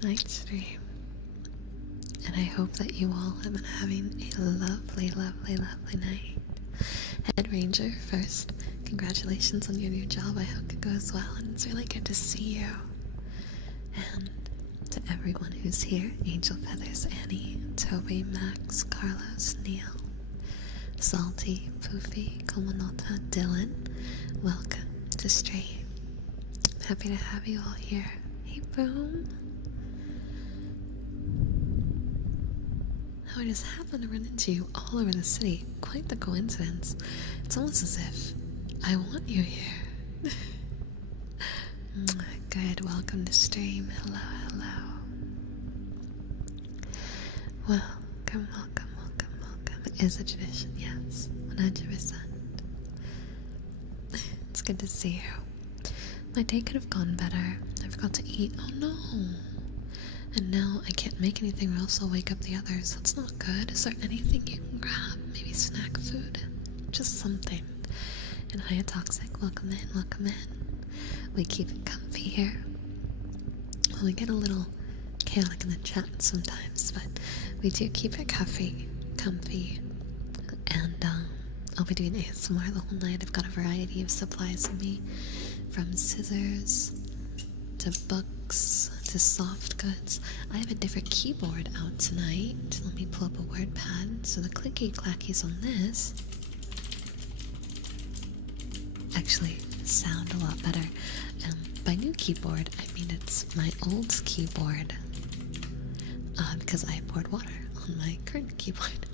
tonight's stream. And I hope that you all have been having a lovely, lovely, lovely night. Head Ranger, first, congratulations on your new job. I hope it goes well, and it's really good to see you. And to everyone who's here, Angel Feathers, Annie, Toby, Max, Carlos, Neil, Salty, Poofy, Komonota, Dylan, welcome to stream. Happy to have you all here. Hey, Boom. How I just happened to run into you all over the city. Quite the coincidence. It's almost as if I want you here. Good, welcome to stream. Hello, hello. Welcome, welcome, welcome, welcome. It is a tradition, yes. 100%. It's good to see you. My day could have gone better. I forgot to eat. Oh no. And now I can't make anything or else I'll wake up the others. That's not good. Is there anything you can grab? Maybe snack food? Just something. And hiya Toxic, welcome in, welcome in. We keep it comfy here. Well, we get a little chaotic in the chat sometimes, but we do keep it comfy. And I'll be doing ASMR the whole night. I've got a variety of supplies with me, from scissors to books to soft goods. I have a different keyboard out tonight. Let me pull up a word pad. So the clicky clackies on this actually sound a lot better. By new keyboard, I mean it's my old keyboard, because I poured water on my current keyboard.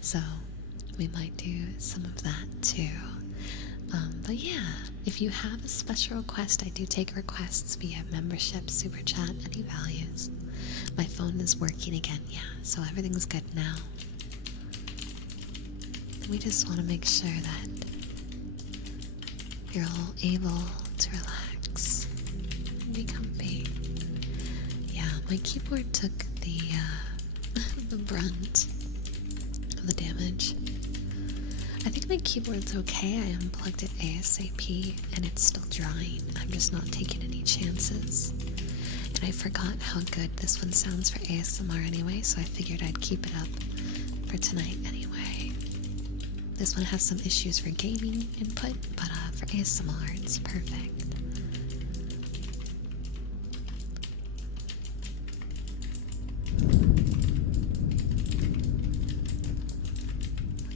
So we might do some of that too. But yeah, if you have a special request, I do take requests via membership, super chat, any values. My phone is working again, yeah, so everything's good now. We just want to make sure that you're all able to relax and be comfy. Yeah, my keyboard took the the brunt of the damage. I think my keyboard's okay. I unplugged it ASAP and it's still drying. I'm just not taking any chances. And I forgot how good this one sounds for ASMR anyway, so I figured I'd keep it up for tonight anyway. This one has some issues for gaming input, but for ASMR it's perfect.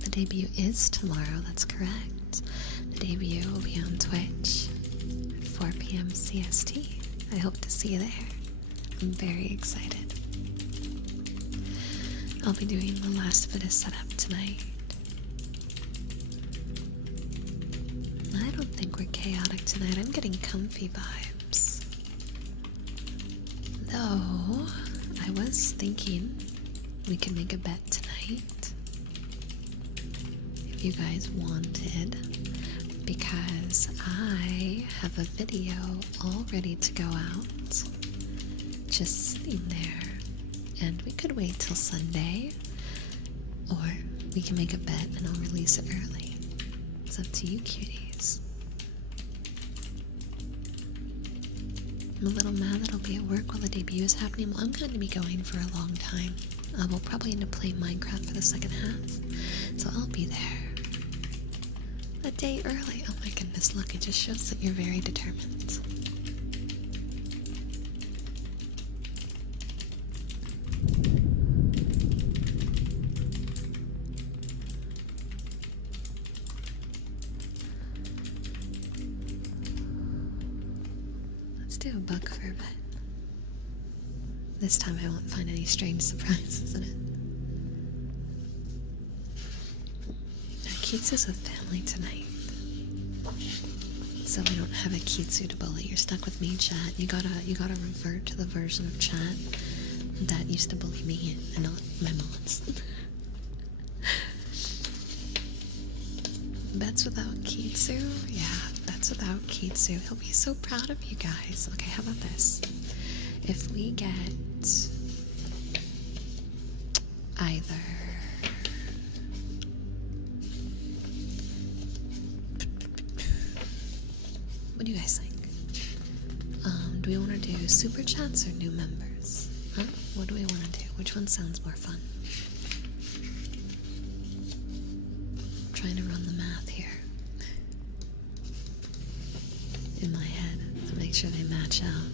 The debut is tomorrow, that's correct. The debut will be on Twitch at 4 p.m. CST. I hope to see you there. I'm very excited. I'll be doing the last bit of setup tonight. I don't think we're chaotic tonight. I'm getting comfy vibes. Though, I was thinking we could make a bet tonight. You guys wanted, because I have a video all ready to go out, just sitting there, and we could wait till Sunday, or we can make a bet and I'll release it early. It's up to you, cuties. I'm a little mad that I'll be at work while the debut is happening. Well, I'm going to be going for a long time. We'll probably end up playing Minecraft for the second half, so I'll be there a day early. Oh my goodness, look, it just shows that you're very determined. Let's do a book for a bit. This time I won't find any strange surprises in it. Kitsu's with family tonight, so we don't have a Kitsu to bully. You're stuck with me, chat. You gotta revert to the version of chat that used to bully me and not my mods. Bets without Kitsu? Yeah, bets without Kitsu. He'll be so proud of you guys. Okay, how about this? If we get either what do you guys think? Do we want to do super chats or new members? what do we want to do? Which one sounds more fun? I'm trying to run the math here in my head to make sure they match out.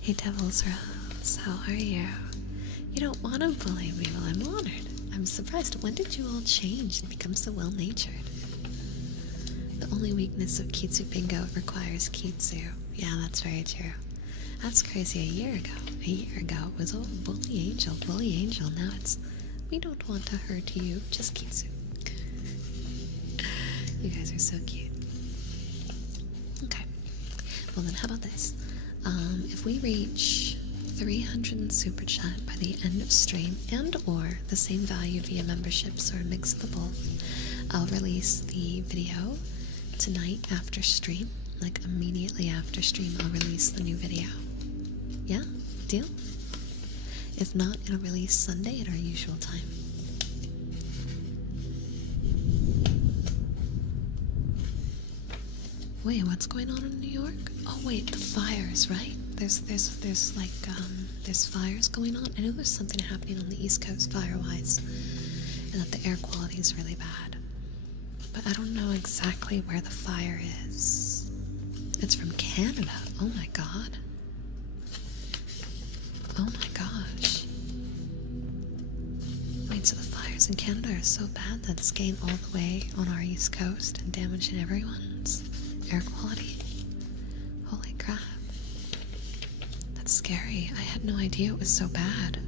Hey Devil's Rose, how are you? You don't want to bully me? Well, I'm honored. I'm surprised. When did you all change and become so well-natured? The only weakness of Kitsu Bingo requires Kitsu. Yeah, that's very true. That's crazy. A year ago it was, oh, bully angel. Now it's, we don't want to hurt you, just Kitsu. You guys are so cute. Okay. Well then, how about this? If we reach 300 super chat by the end of stream, and or the same value via memberships or a mix of the both, I'll release the video tonight after stream. Like immediately after stream, I'll release the new video. Yeah? Deal? If not, it'll release Sunday at our usual time. Wait, what's going on in New York? Oh wait, the fires, right? There's fires going on. I know there's something happening on the East Coast fire-wise, and that the air quality is really bad. But I don't know exactly where the fire is. It's from Canada. Oh my god. Oh my gosh. Wait, so the fires in Canada are so bad that it's getting all the way on our East Coast and damaging everyone's air quality? Holy crap. That's scary. I had no idea it was so bad.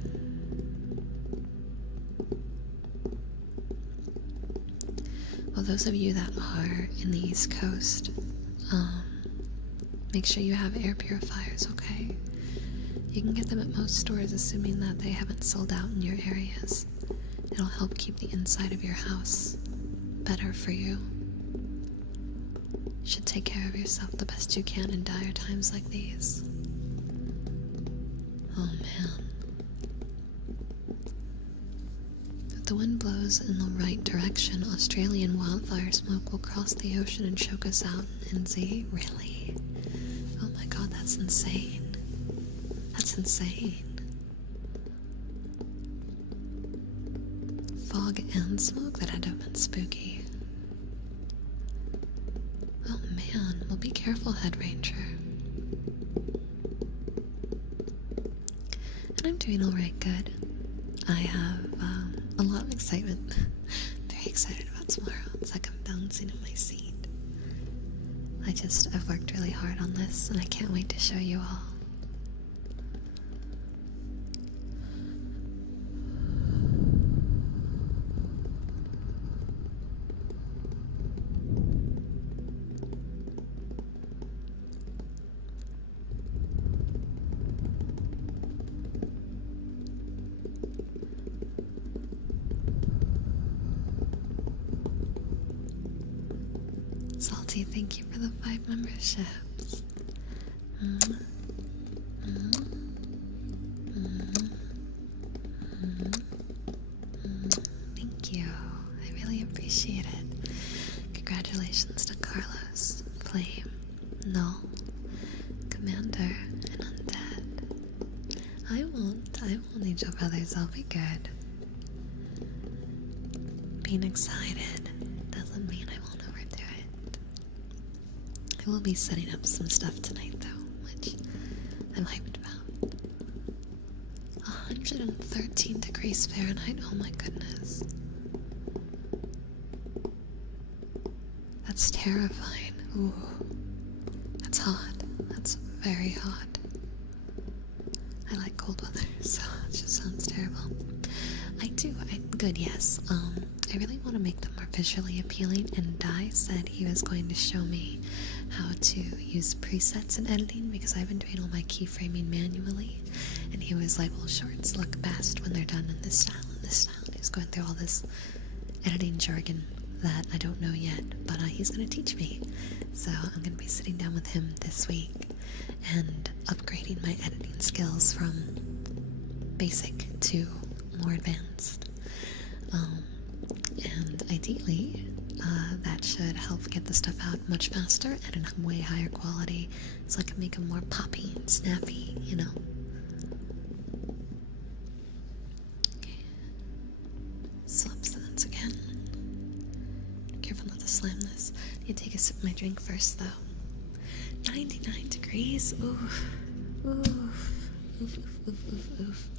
Well, those of you that are in the East Coast, make sure you have air purifiers, okay? You can get them at most stores, assuming that they haven't sold out in your areas. It'll help keep the inside of your house better for you. You should take care of yourself the best you can in dire times like these. Oh man. If the wind blows in the right direction, Australian wildfire smoke will cross the ocean and choke us out in NZ. Really? Oh my god, that's insane. That's insane. Fog and smoke? That had to have been spooky. Oh man, well be careful, Head Ranger. And I'm doing alright, good. I have a lot of excitement. Very excited about tomorrow. It's like I'm bouncing in my seat. I've worked really hard on this and I can't wait to show you all. Salty, thank you for the 5 memberships. Thank you. I really appreciate it. Congratulations to Carlos, Flame, Null, Commander, and Undead. I won't Angel Brothers, I'll be good. Being excited doesn't mean I won't overdo it. I will be setting up some stuff tonight though, which I'm hyped about. 113 degrees Fahrenheit, oh my goodness. That's terrifying. Ooh, that's hot. That's very hot. I like cold weather, so it just sounds terrible. Good, yes. I really want to make them more visually appealing, and Dai said he was going to show me how to use presets in editing because I've been doing all my keyframing manually, and he was like, well, shorts look best when they're done in this style and this style. And he was going through all this editing jargon that I don't know yet, but he's going to teach me. So I'm going to be sitting down with him this week and upgrading my editing skills from basic to more advanced. And ideally, that should help get the stuff out much faster and in a way higher quality, so I can make them more poppy and snappy, you know? Okay. Substance again. Careful not to slam this. Need to take a sip of my drink first, though. 99 degrees? Oof. Oof. Oof, oof, oof, oof, oof.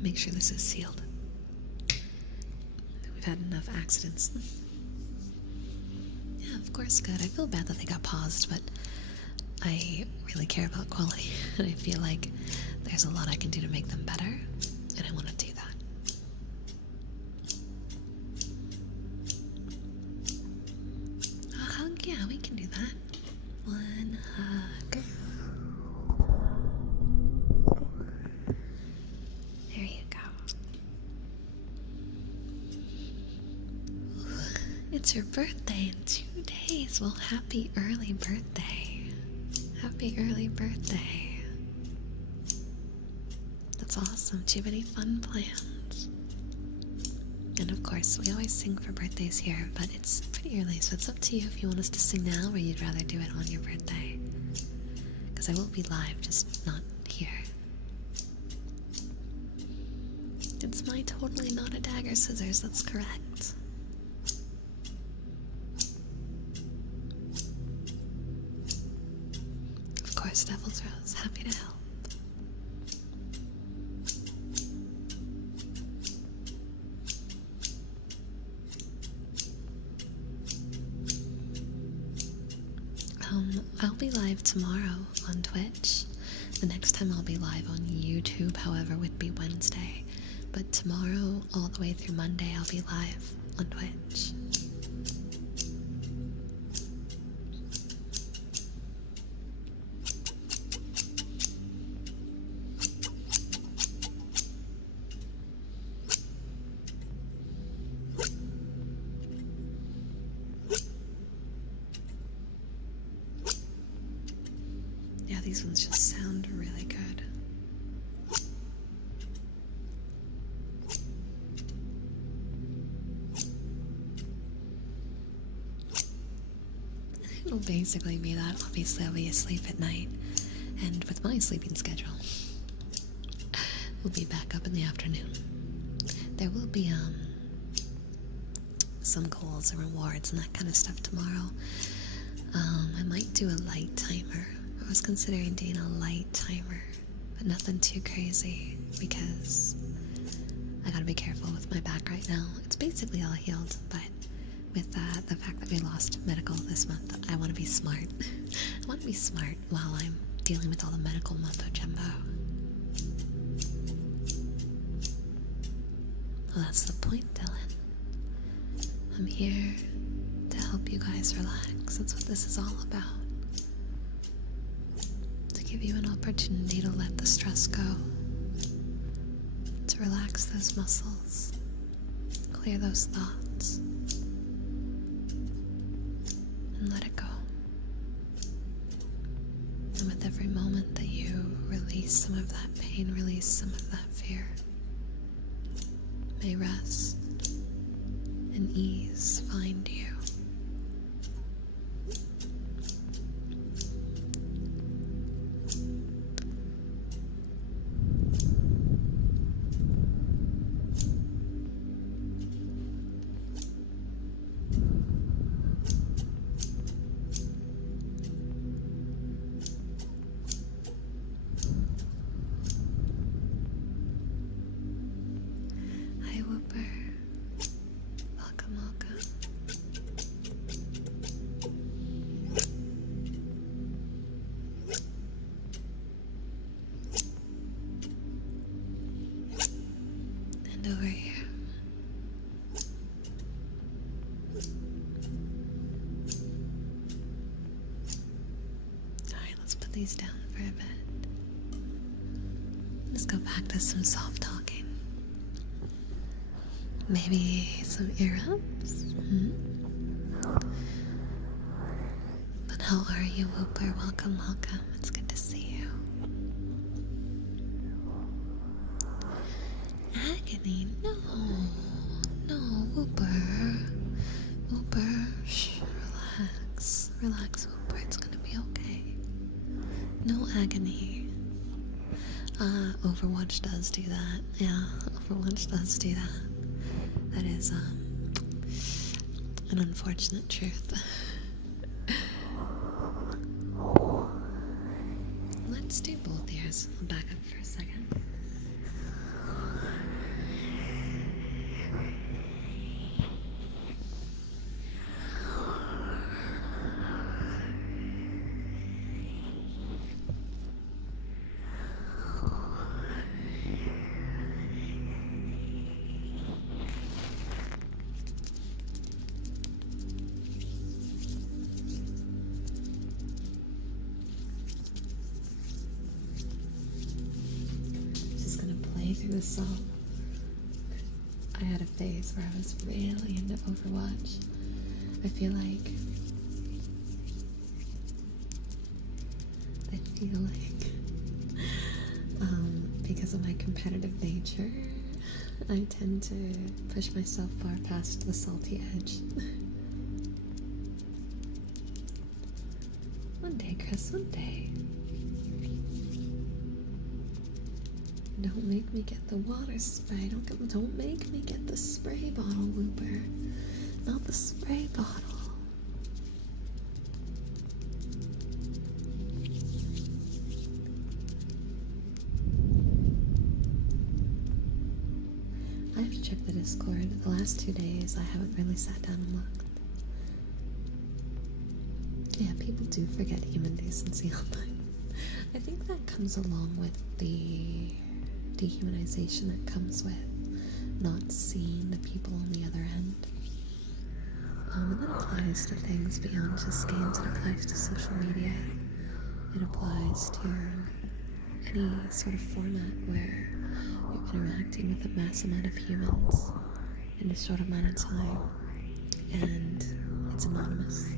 Make sure this is sealed. We've had enough accidents. Yeah, of course, good. I feel bad that they got paused, but I really care about quality, and I feel like there's a lot I can do to make them better, and I want to do that. A hug? Yeah, we can do that. One hug. There you go. Ooh, it's your birthday in 2 days. Well, happy early birthday. Happy early birthday. That's awesome. Do you have any fun plans? And of course, we always sing for birthdays here, but it's pretty early, so it's up to you if you want us to sing now or you'd rather do it on your birthday. Because I will be live, just not here. It's my totally not a dagger scissors, that's correct. Of course, Devil's Rose, happy to help. I'll be live tomorrow on Twitch. The next time I'll be live on YouTube, however, would be Wednesday. But tomorrow, all the way through Monday, I'll be live on Twitch. Yeah, these ones just sound really good. It'll basically be that. Obviously, I'll be asleep at night, and with my sleeping schedule, we'll be back up in the afternoon. There will be some goals and rewards and that kind of stuff tomorrow. I might do a light timer. I was considering doing a light timer, but nothing too crazy because I gotta be careful with my back right now. It's basically all healed, but with the fact that we lost medical this month, I want to be smart. I want to be smart while I'm dealing with all the medical mumbo jumbo. Well, that's the point, Dylan. I'm here to help you guys relax. That's what this is all about. To give you an opportunity to let the stress go. To relax those muscles. Clear those thoughts. And let it go. And with every moment that you release some of that pain, release some of that fear, may rest and ease find you. Over here. Alright, let's put these down for a bit. Let's go back to some soft talking. Maybe some ear ups? But How are you, Whooper? Welcome, welcome. It's good to see you. Agony, no. No, Whooper. Whooper, shh, relax. Relax, Whooper. It's gonna be okay. No agony. Overwatch does do that. Yeah, Overwatch does do that. That is, an unfortunate truth. Let's do both ears. I'll back up for a second. Through the song. I had a phase where I was really into Overwatch. I feel like because of my competitive nature, I tend to push myself far past the salty edge. One day, Chris, one day. Don't make me get the water spray. Don't make me get the spray bottle, Whooper. Not the spray bottle. I have to check the Discord. The last 2 days I haven't really sat down and looked. Yeah, people do forget human decency online. I think that comes along with the dehumanization that comes with not seeing the people on the other end. And that applies to things beyond just games. It applies to social media. It applies to any sort of format where you're interacting with a mass amount of humans in a short amount of time, and it's anonymous.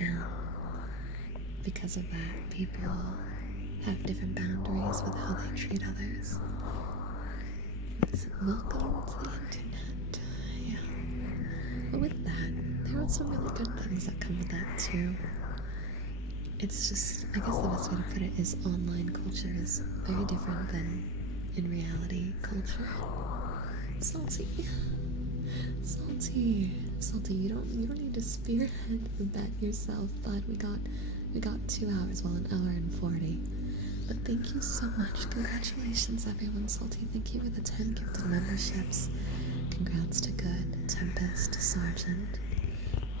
And because of that, people have different boundaries with how they treat others. So welcome to the internet. Yeah. But with that, there are some really good things that come with that too. It's just, I guess the best way to put it is online culture is very different than in reality culture. Salty. Salty. You don't need to spearhead the bet yourself, but we got 2 hours, well, 1 hour and 40. But thank you so much. Congratulations, everyone. Salty, thank you for the 10 gifted memberships. Congrats to Good, Tempest, Sergeant,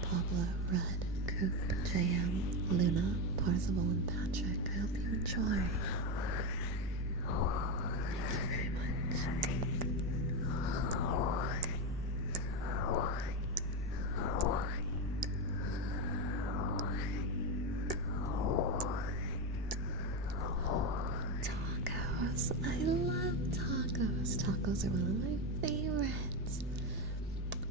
Pablo, Red, Coop, JM, Luna, Parzival, and Patrick. I hope you enjoy. Thank you very much. I love tacos. Tacos are one of my favorites.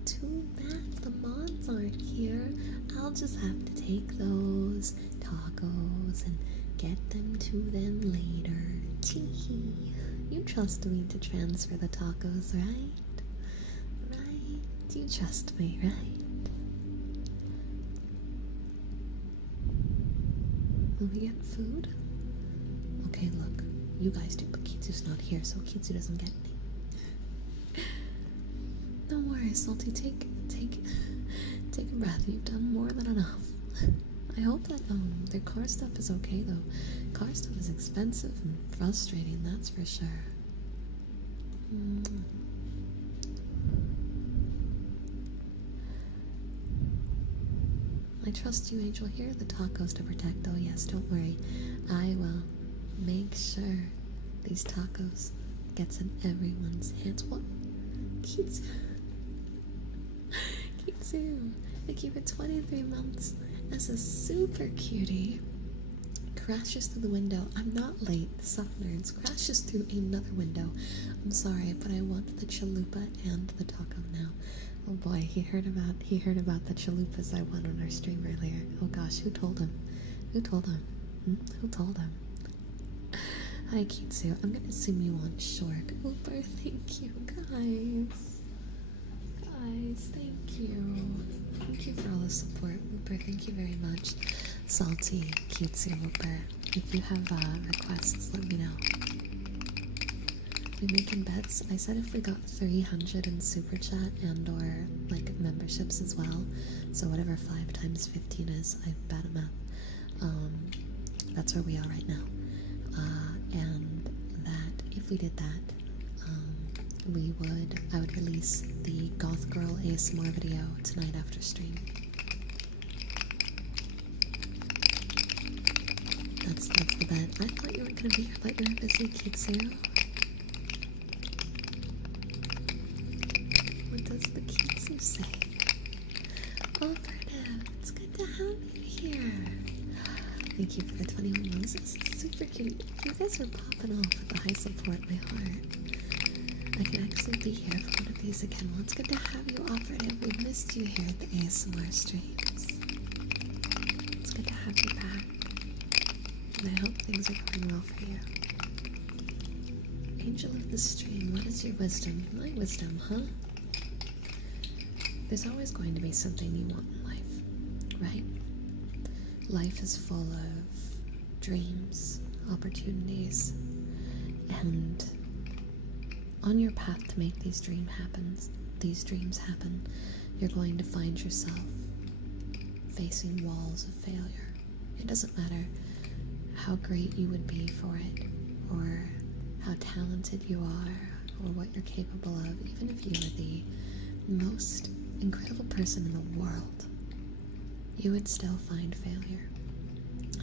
Too bad the mods aren't here. I'll just have to take those tacos and get them to them later. Teehee. You trust me to transfer the tacos, right? Right? You trust me, right? Will we get food? Okay, look. You guys do, but Kitsu's not here, so Kitsu doesn't get any. Don't worry, Salty, take a breath. You've done more than enough. I hope that their car stuff is okay though. Car stuff is expensive and frustrating, that's for sure. I trust you, Angel. Here are the tacos to protect. Oh yes, don't worry. I will make sure these tacos gets in everyone's hands. What? Kitsu. Kitsu. Thank you for 23 months as a super cutie. Crashes through the window. I'm not late. Suck nerds. Crashes through another window. I'm sorry, but I want the chalupa and the taco now. Oh boy, he heard about the chalupas I won on our stream earlier. Oh gosh, who told him? Who told him? Who told him? Hi Kitsu, I'm gonna assume you want Shork. Uber, thank you guys. Guys, thank you. Thank you for all the support. Uber, thank you very much. Salty, Kitsu, Uber. If you have requests, let me know. We making bets. I said if we got 300 in super chat and or like memberships as well, so whatever 5 times 15 is, I'm bad at math. That's where we are right now. And that if we did that, I would release the Goth Girl ASMR video tonight after stream. That's the bet. I thought you were gonna be here, but you were busy, Kitsu. What does the Kitsu say? Oh, Bernard, it's good to have you here. Thank you for the 21 roses. This is super cute. You guys are popping off with the high support, my heart. I can actually be here for one of these again. Well, it's good to have you, Operative. We missed you here at the ASMR streams. It's good to have you back. And I hope things are going well for you. Angel of the stream, what is your wisdom? My wisdom, huh? There's always going to be something you want in life, right? Life is full of dreams, opportunities, and on your path to make these dreams happen, you're going to find yourself facing walls of failure. It doesn't matter how great you would be for it, or how talented you are, or what you're capable of. Even if you are the most incredible person in the world, you would still find failure.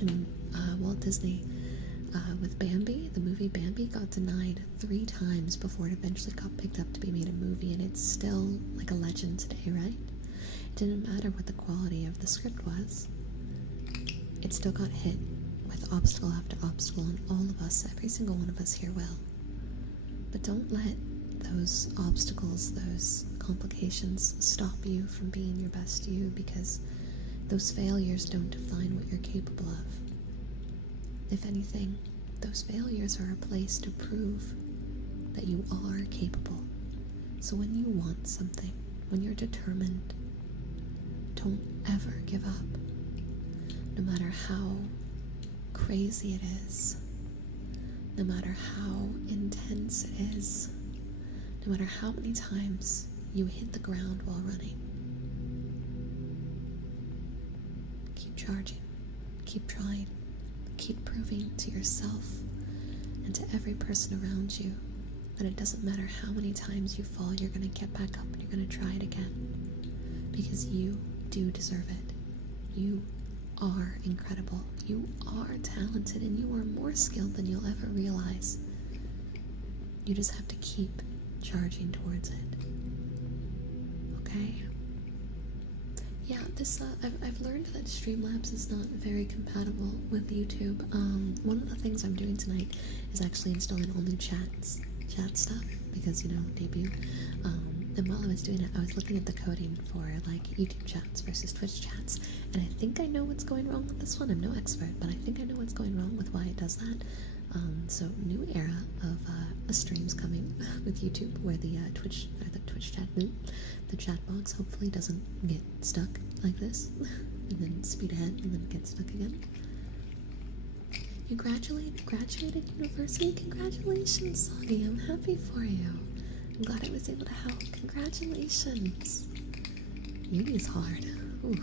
I mean, Walt Disney, with Bambi, the movie Bambi got denied 3 times before it eventually got picked up to be made a movie, and it's still like a legend today, right? It didn't matter what the quality of the script was. It still got hit with obstacle after obstacle, and all of us, every single one of us here will. But don't let those obstacles, those complications stop you from being your best you, because those failures don't define what you're capable of. If anything, those failures are a place to prove that you are capable. So when you want something, when you're determined, don't ever give up. No matter how crazy it is, no matter how intense it is, no matter how many times you hit the ground while running. Keep charging, keep trying, keep proving to yourself and to every person around you that it doesn't matter how many times you fall, you're going to get back up and you're going to try it again. Because you do deserve it. You are incredible. You are talented, and you are more skilled than you'll ever realize. You just have to keep charging towards it. Okay? Yeah, this I've learned that Streamlabs is not very compatible with YouTube. One of the things I'm doing tonight is actually installing all new chat stuff, because, you know, debut. And while I was doing it, I was looking at the coding for like YouTube chats versus Twitch chats, and I think I know what's going wrong with this one. I'm no expert, but I think I know what's going wrong with why it does that. So new era of streams coming with YouTube, where the Twitch chat, the chat box hopefully doesn't get stuck like this, and then speed ahead and then get stuck again. You graduated university. Congratulations, Sonny. I'm happy for you. I'm glad I was able to help. Congratulations. Uni's hard. Ooh.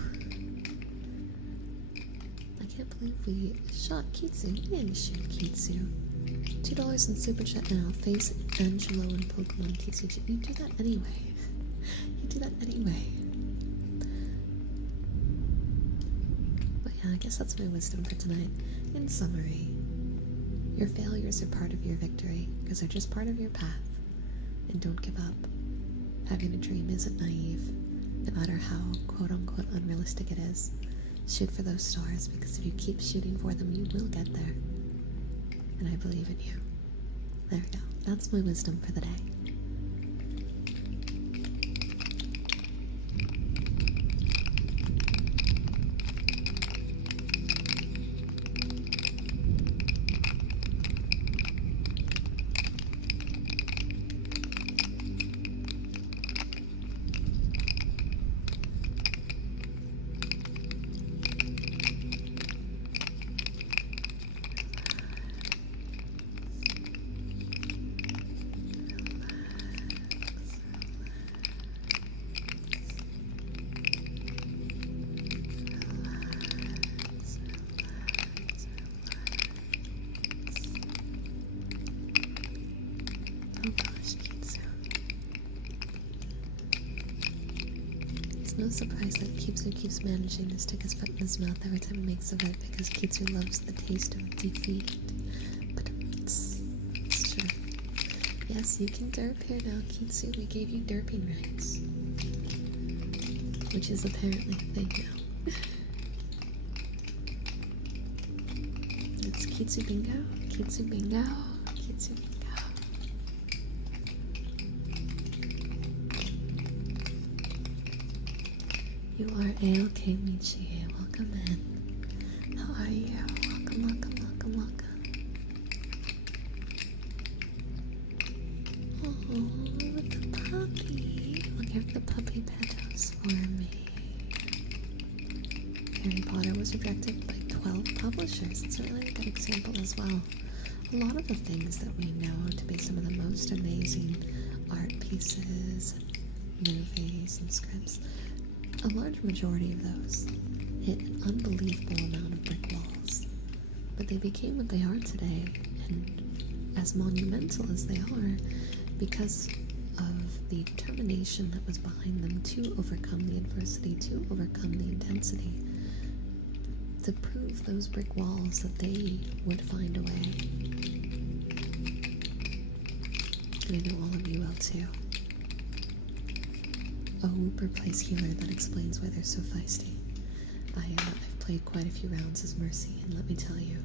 I can't believe we shot Kitsu. We didn't shoot Kitsu. $2 in super chat now. Face Angelo and Pokemon TCG. You do that anyway. You do that anyway. But yeah, I guess that's my wisdom for tonight. In summary, your failures are part of your victory, because they're just part of your path. And don't give up. Having a dream isn't naive, no matter how quote-unquote unrealistic it is. Shoot for those stars, because if you keep shooting for them, you will get there. And I believe in you. There we go. That's my wisdom for the day. It's no surprise that Kitsu keeps managing to stick his foot in his mouth every time he makes a bet because Kitsu loves the taste of defeat. But it's true. Yes, you can derp here now, Kitsu. We gave you derping rights. Which is apparently a thing now. It's Kitsu Bingo, Kitsu Bingo, Kitsu Bingo. You are A-OK, Michi. Welcome in. How are you? Welcome, welcome, welcome, welcome. Oh, the puppy. I'll give the puppy petos for me. Harry Potter was rejected by 12 publishers. It's a really good example as well. A lot of the things that we know to be some of the most amazing art pieces, movies, and scripts, a large majority of those hit an unbelievable amount of brick walls. But they became what they are today, and as monumental as they are, because of the determination that was behind them to overcome the adversity, to overcome the intensity, to prove those brick walls that they would find a way. And I know all of you will too. A Whooper plays healer, that explains why they're so feisty. I've played quite a few rounds as Mercy, and let me tell you,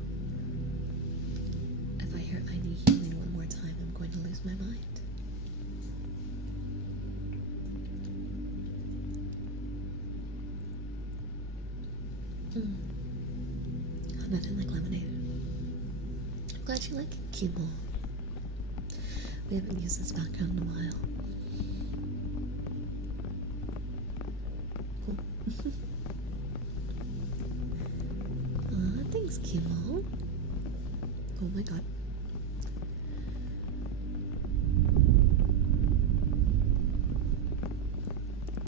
if I hear I need healing one more time, I'm going to lose my mind. Nothing like lemonade. I'm glad you like it, Kimo. We haven't used this background in a while. Thanks, Kimo. Oh my god.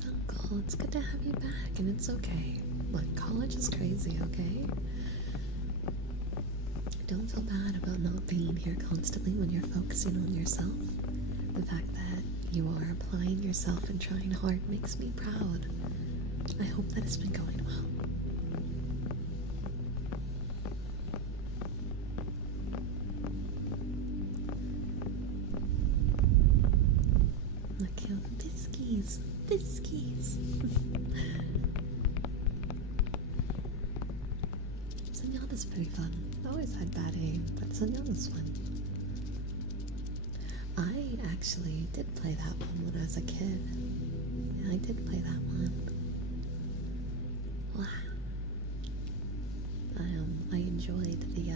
Uncle, it's good to have you back, and it's okay. Look, college is crazy, okay? Don't feel bad about not being here constantly when you're focusing on yourself. The fact that you are applying yourself and trying hard makes me proud. I hope that it's been going well. Look, you Biskies. Biskies. Senyana's pretty fun. I always had bad aim, but Senyana's fun. I actually did play that one when I was a kid. Yeah, I did play that one. Wow. I enjoyed the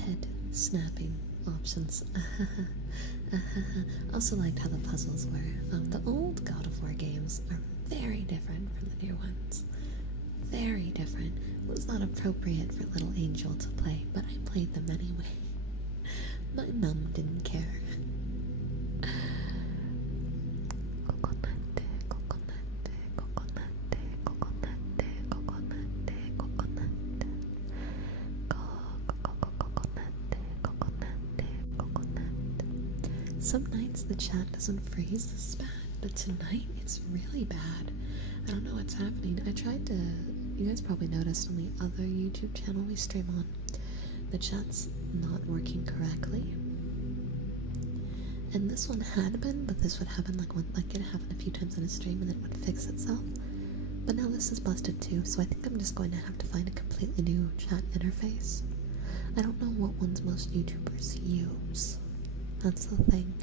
head snapping options. Also liked how the puzzles were. The old God of War games are very different from the new ones. Very different. It was not appropriate for little Angel to play, but I played them anyway. My mum didn't care. Some nights the chat doesn't freeze this bad, but tonight it's really bad. I don't know what's happening. I tried to, you guys probably noticed on the other YouTube channel we stream on, the chat's not working correctly. And this one had been, but this would happen like it happened a few times in a stream and then it would fix itself. But now this is busted too, so I think I'm just going to have to find a completely new chat interface. I don't know what ones most YouTubers use. That's the thing.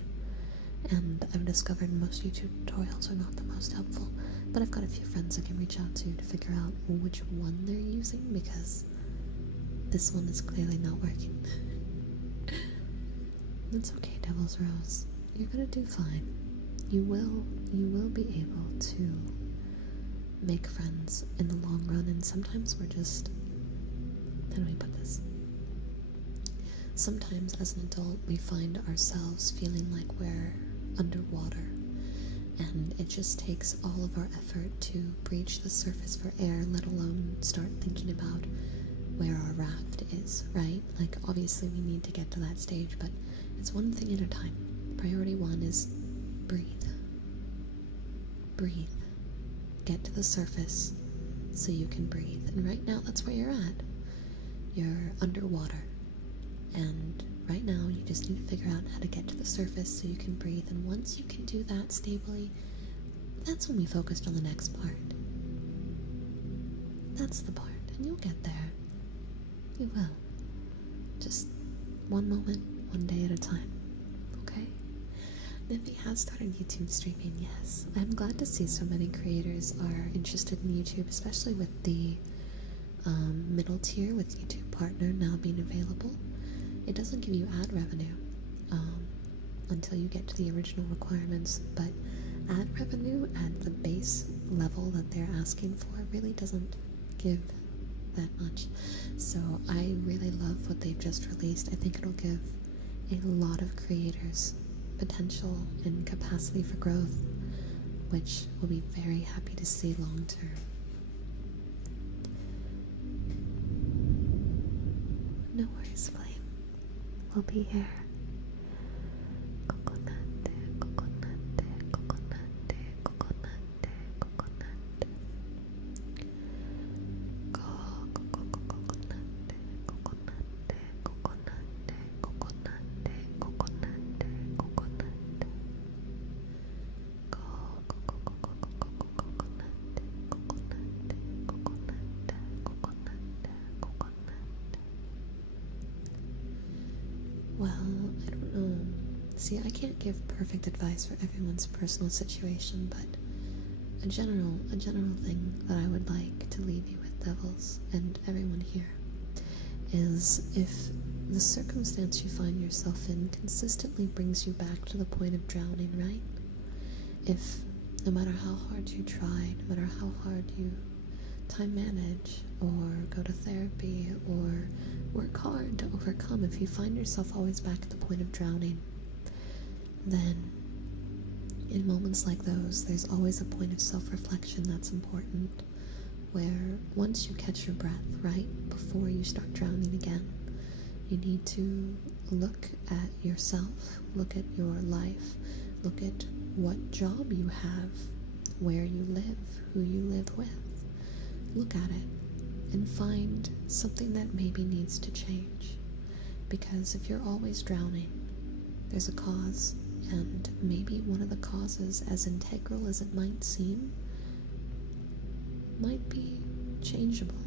And I've discovered most YouTube tutorials are not the most helpful, but I've got a few friends I can reach out to figure out which one they're using, because this one is clearly not working. It's okay, Devil's Rose. You're gonna do fine. You will be able to make friends in the long run, and sometimes we're just, how do we put this? Sometimes as an adult we find ourselves feeling like we're underwater, and it just takes all of our effort to breach the surface for air, let alone start thinking about where our raft is, right? Like, obviously we need to get to that stage, but it's one thing at a time. Priority one is breathe. Breathe. get to the surface so you can breathe. And right now, that's where you're at. You're underwater. And right now, you just need to figure out how to get to the surface so you can breathe. And once you can do that stably, that's when we focused on the next part. That's the part, and you'll get there. You will. Just one moment, one day at a time. Okay? Niffy has started YouTube streaming, yes. I'm glad to see so many creators are interested in YouTube, especially with the middle tier with YouTube Partner now being available. It doesn't give you ad revenue until you get to the original requirements, but ad revenue at the base level that they're asking for really doesn't give that much. So I really love what they've just released. I think it'll give a lot of creators potential and capacity for growth, which we'll be very happy to see long term. No worries, Flame. We'll be here. Coconut, coconut, coconut, coconut, coconut. Well, I don't know. See, I can't give perfect advice for everyone's personal situation, but a general thing that I would like to leave you with, Devils, and everyone here, is if the circumstance you find yourself in consistently brings you back to the point of drowning, right? If no matter how hard you try, no matter how hard you time manage, or go to therapy, or work hard to overcome, if you find yourself always back at the point of drowning, then in moments like those, there's always a point of self-reflection that's important, where once you catch your breath, right, before you start drowning again, you need to look at yourself, look at your life, look at what job you have, where you live, who you live with. Look at it and find something that maybe needs to change. Because if you're always drowning, there's a cause, and maybe one of the causes, as integral as it might seem, might be changeable,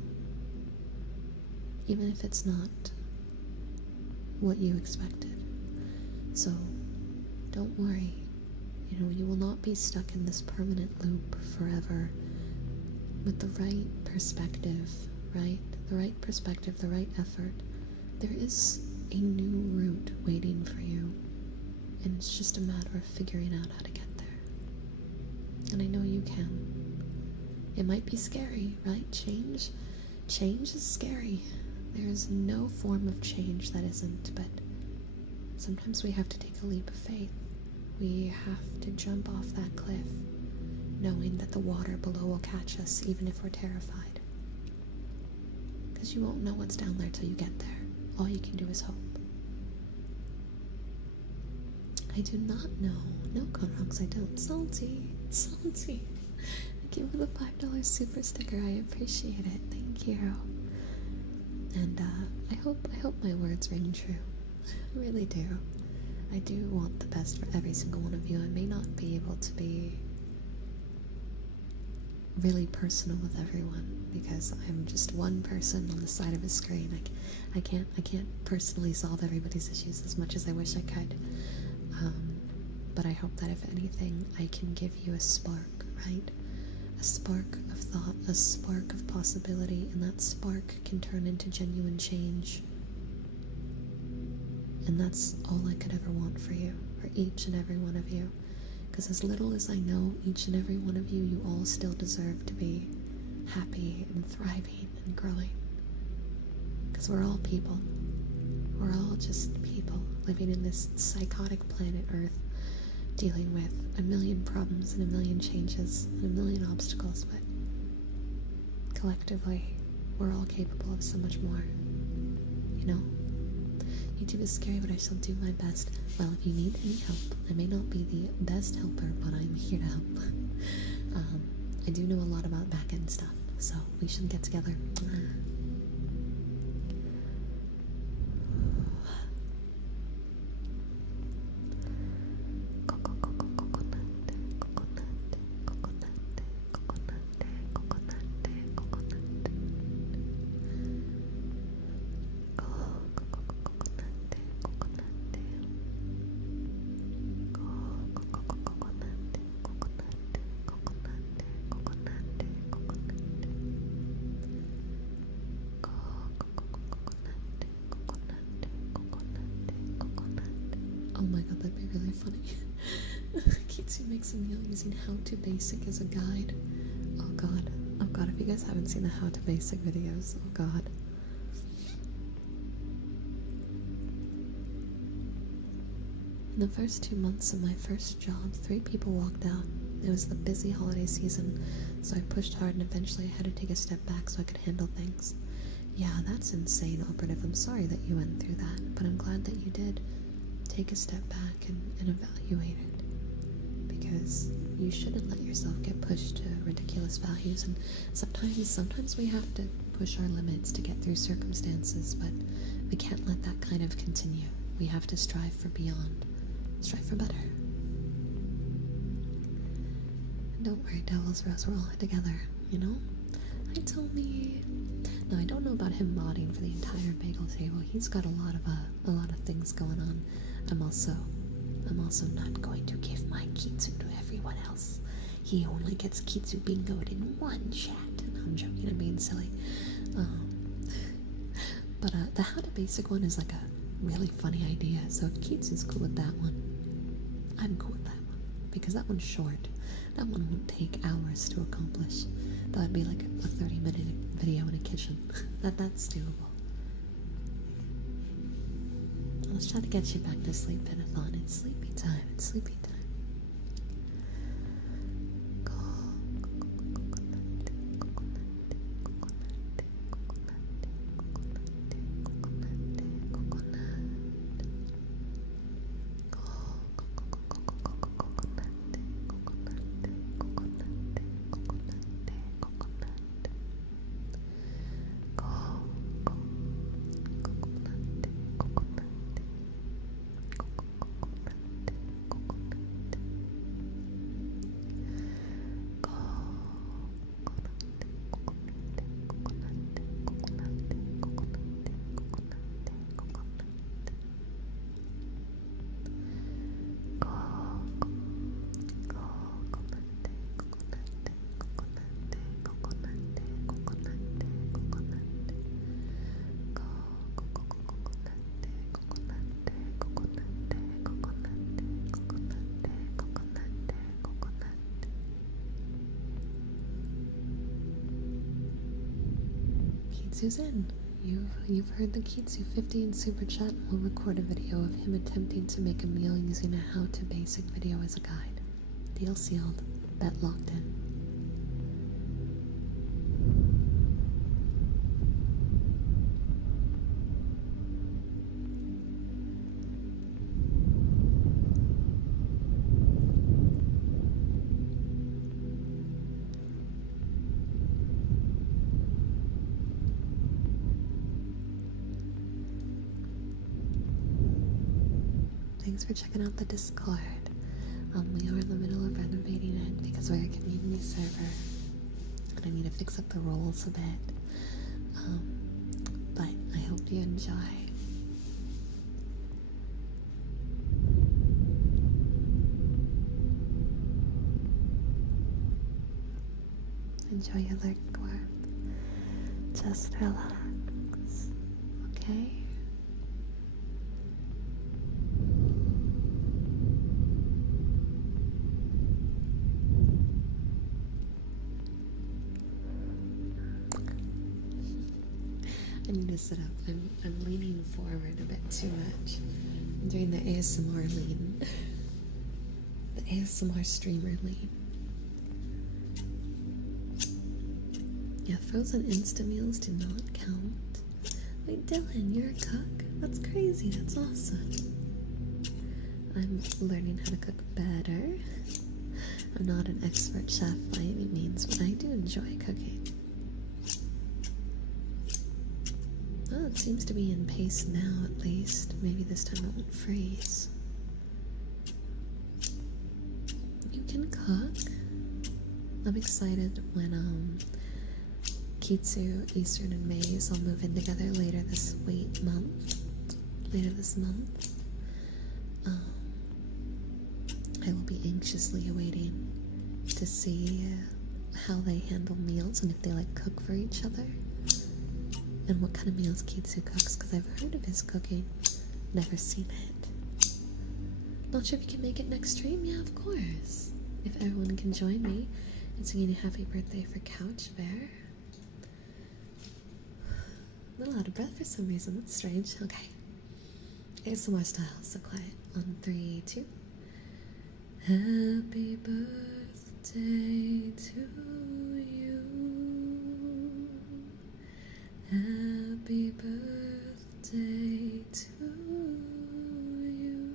even if it's not what you expected. So don't worry, you will not be stuck in this permanent loop forever. With the right perspective, right? The right perspective, the right effort, there is a new route waiting for you, and it's just a matter of figuring out how to get there. And I know you can. It might be scary, right? Change is scary. There is no form of change that isn't, but sometimes we have to take a leap of faith. We have to jump off that cliff, knowing that the water below will catch us even if we're terrified. Because you won't know what's down there till you get there. All you can do is hope. I do not know. No, Conrox, I don't. Salty. Thank you for the $5 super sticker. I appreciate it. Thank you. And I hope my words ring true. I really do. I do want the best for every single one of you. I may not be able to be really personal with everyone because I'm just one person on the side of a screen. I can't personally solve everybody's issues as much as I wish I could. But I hope that if anything, I can give you a spark, right? A spark of thought, a spark of possibility, and that spark can turn into genuine change. And that's all I could ever want for you, for each and every one of you. Because as little as I know each and every one of you, you all still deserve to be happy and thriving and growing. Because we're all people. We're all just people living in this psychotic planet Earth, dealing with a million problems and a million changes and a million obstacles, but collectively, we're all capable of so much more. YouTube is scary, but I shall do my best. Well, if you need any help, I may not be the best helper, but I'm here to help. I do know a lot about back-end stuff, so we should get together. Oh my god, that'd be really funny. Kitsu makes a meal using How to Basic as a guide. Oh god. Oh god, if you guys haven't seen the How to Basic videos, oh god. In the first 2 months of my first job, 3 people walked out. It was the busy holiday season, so I pushed hard and eventually I had to take a step back so I could handle things. Yeah, that's insane, Operative. I'm sorry that you went through that, but I'm glad that you did take a step back and evaluate it, because you shouldn't let yourself get pushed to ridiculous values, and sometimes we have to push our limits to get through circumstances, but we can't let that kind of continue. We have to strive for beyond, strive for better. And don't worry, Devil's Rose, we're all together, you know? Now I don't know about him modding for the entire bagel table. He's got a lot of things going on. I'm also not going to give my Kitsu to everyone else. He only gets Kitsu bingoed in one chat. No, I'm joking, I'm being silly. But the How to Basic one is like a really funny idea, so if Kitsu's cool with that one, I'm cool with that one. Because that one's short. That one won't take hours to accomplish. That would be like a 30-minute video in a kitchen. That's doable. Let's try to get you back to sleep, Pinathon. It's sleepy time. It's sleepy time. Susan, you've heard the Kitsu 15 super chat. We'll record a video of him attempting to make a meal using a How to Basic video as a guide. Deal sealed. Bet locked in. Thanks for checking out the Discord. We are in the middle of renovating it because we're a community server, and I need to fix up the roles a bit. But I hope you enjoy. Enjoy your lurk, Gorb. Just relax, okay? I need to sit up. I'm leaning forward a bit too much. I'm doing the ASMR lean. The ASMR streamer lean. Yeah, frozen Insta meals do not count. Wait, Dylan, you're a cook? That's crazy. That's awesome. I'm learning how to cook better. I'm not an expert chef by any means, but I do enjoy cooking. Well, it seems to be in pace now, at least. Maybe this time it won't freeze. You can cook. I'm excited when Kitsu, Eastern, and Maze all move in together later this month. I will be anxiously awaiting to see how they handle meals and if they like cook for each other. And what kind of meals Kitsu cooks, because I've heard of his cooking, never seen it. Not sure if you can make it next stream? Yeah, of course. If everyone can join me and singing a happy birthday for Couch Bear. I'm a little out of breath for some reason, that's strange. Okay. ASMR style, so quiet. On 3, 2. Happy birthday to you. Happy birthday to you.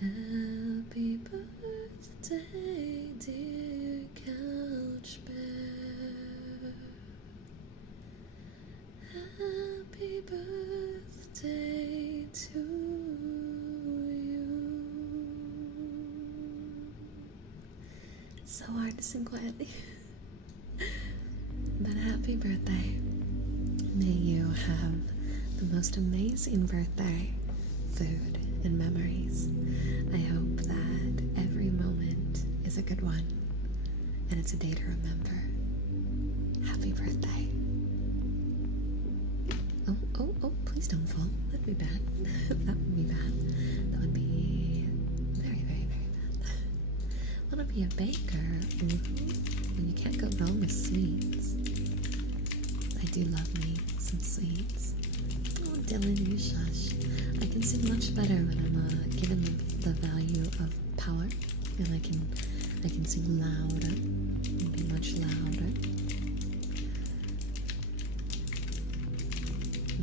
Happy birthday, dear Couch Bear. Happy birthday to you. It's so hard to sing quietly. But happy birthday. May you have the most amazing birthday, food, and memories. I hope that every moment is a good one, and it's a day to remember. Happy birthday. Oh, please don't fall. That'd be bad. That would be bad. That would be very, very, very bad. Wanna be a baker? And you can't go wrong with sweets. I do love me some sweets. Oh, Dylan, you shush. I can sing much better when I'm given the value of power, and I can sing louder and be much louder.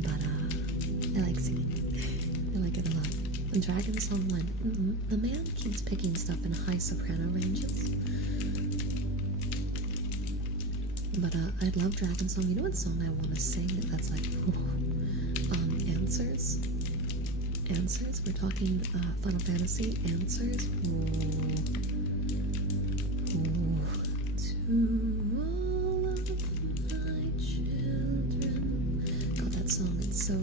But I like singing. I like it a lot. And Dragon Song 1. The man keeps picking stuff in high soprano ranges. But I'd love Dragon Song. You know what song I want to sing that's like, Answers? Answers? We're talking Final Fantasy Answers? To all of my children. God, that song, it's so...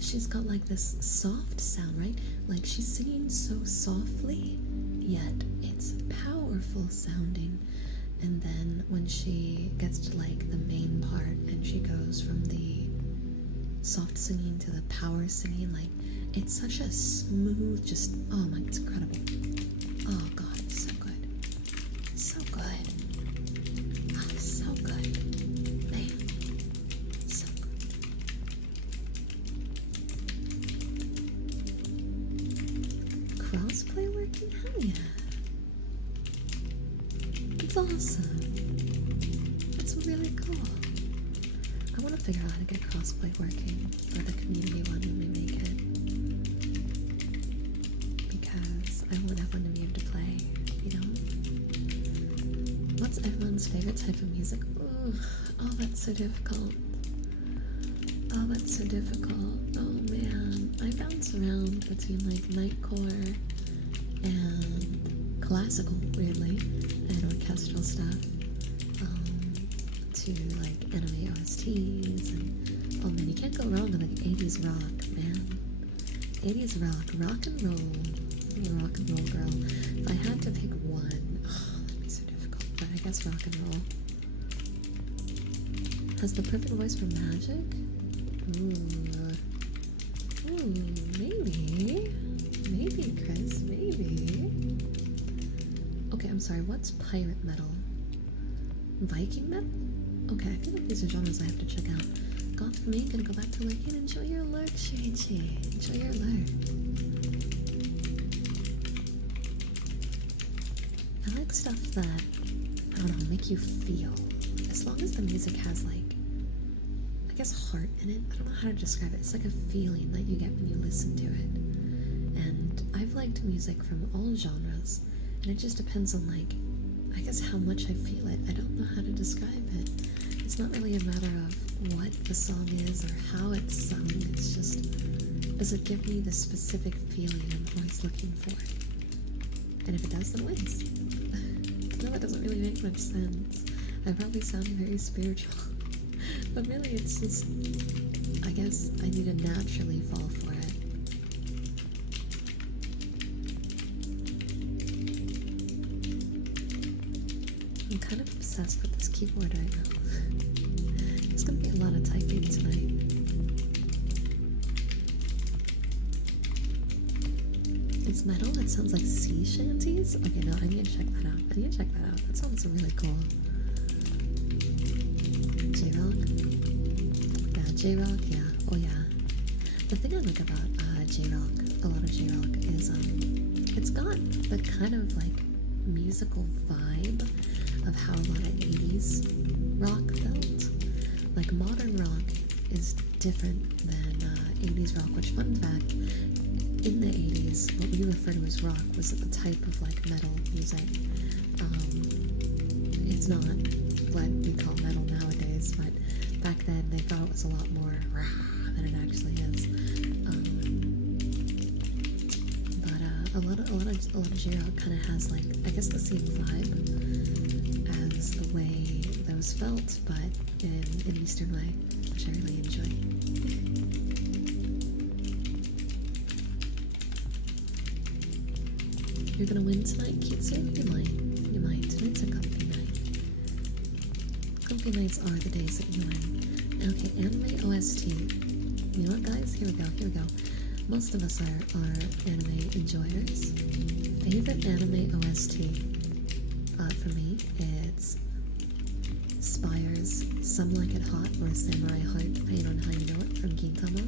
She's got like this soft sound, right? Like she's singing so softly, yet it's powerful sounding. And then when she gets to like the main part and she goes from the soft singing to the power singing, like it's such a smooth, just, oh my, it's incredible. Oh God, it's so good. So good. Oh, so good. Man, so good. Crossplay working? Hell yeah. It's awesome. It's really cool. I want to figure out how to get crossplay working for the community one when we make it. Because I want everyone to be able to play, you know? What's everyone's favorite type of music? Ooh, oh, that's so difficult. Oh, that's so difficult. Oh man, I bounce around between like nightcore and classical, weirdly, and orchestral stuff, to like anime OSTs, and oh man, you can't go wrong with like 80s rock, man. 80s rock and roll. I'm a rock and roll girl. If I had to pick one, oh, that'd be so difficult, but I guess rock and roll. Has the perfect voice for Magic? Ooh, maybe, Chris, maybe. Okay, I'm sorry, what's pirate metal? Viking metal? Okay, I feel like these are genres I have to check out. Goth for me, gonna go back to lurking. Enjoy your lurk, Shanty. Enjoy your lurk. I like stuff that, I don't know, make you feel. As long as the music has like, I guess heart in it. I don't know how to describe it. It's like a feeling that you get when you listen to it. And I've liked music from all genres, and it just depends on, like, I guess how much I feel it. I don't know how to describe it. It's not really a matter of what the song is or how it's sung. It's just, does it give me the specific feeling I'm always looking for? And if it does, then it wins. No, that doesn't really make much sense. I probably sound very spiritual. But really, it's just, I guess I need to naturally fall for it. I'm kind of obsessed with this keyboard right now. There's gonna be a lot of typing tonight. It's metal that sounds like sea shanties? Okay, no, I need to check that out. That sounds really cool. J-Rock? Yeah, J-Rock, yeah. Oh yeah. The thing I like about J-Rock, a lot of J-Rock, is it's got the kind of like musical vibe of how a lot of 80s rock felt. Like modern rock is different than 80s rock, which, fun fact, in the 80s, what we refer to as rock was the type of like metal music. It's not what we call metal nowadays, but back then they thought it was a lot more rah than it actually is. But a lot of J-Rock kind of has, like, I guess the same vibe as the way those felt, but in an Eastern way, which I really enjoy. You're gonna win tonight, Kitsu? You might. Tonight's a comfy night. Comfy nights are the days that you win. Okay, anime OST. You know what, guys? Here we go. Most of us are anime enjoyers. Favorite anime OST? For me, it's Spire's Some Like It Hot or Samurai Heart Pain on How You Know It from Gintama.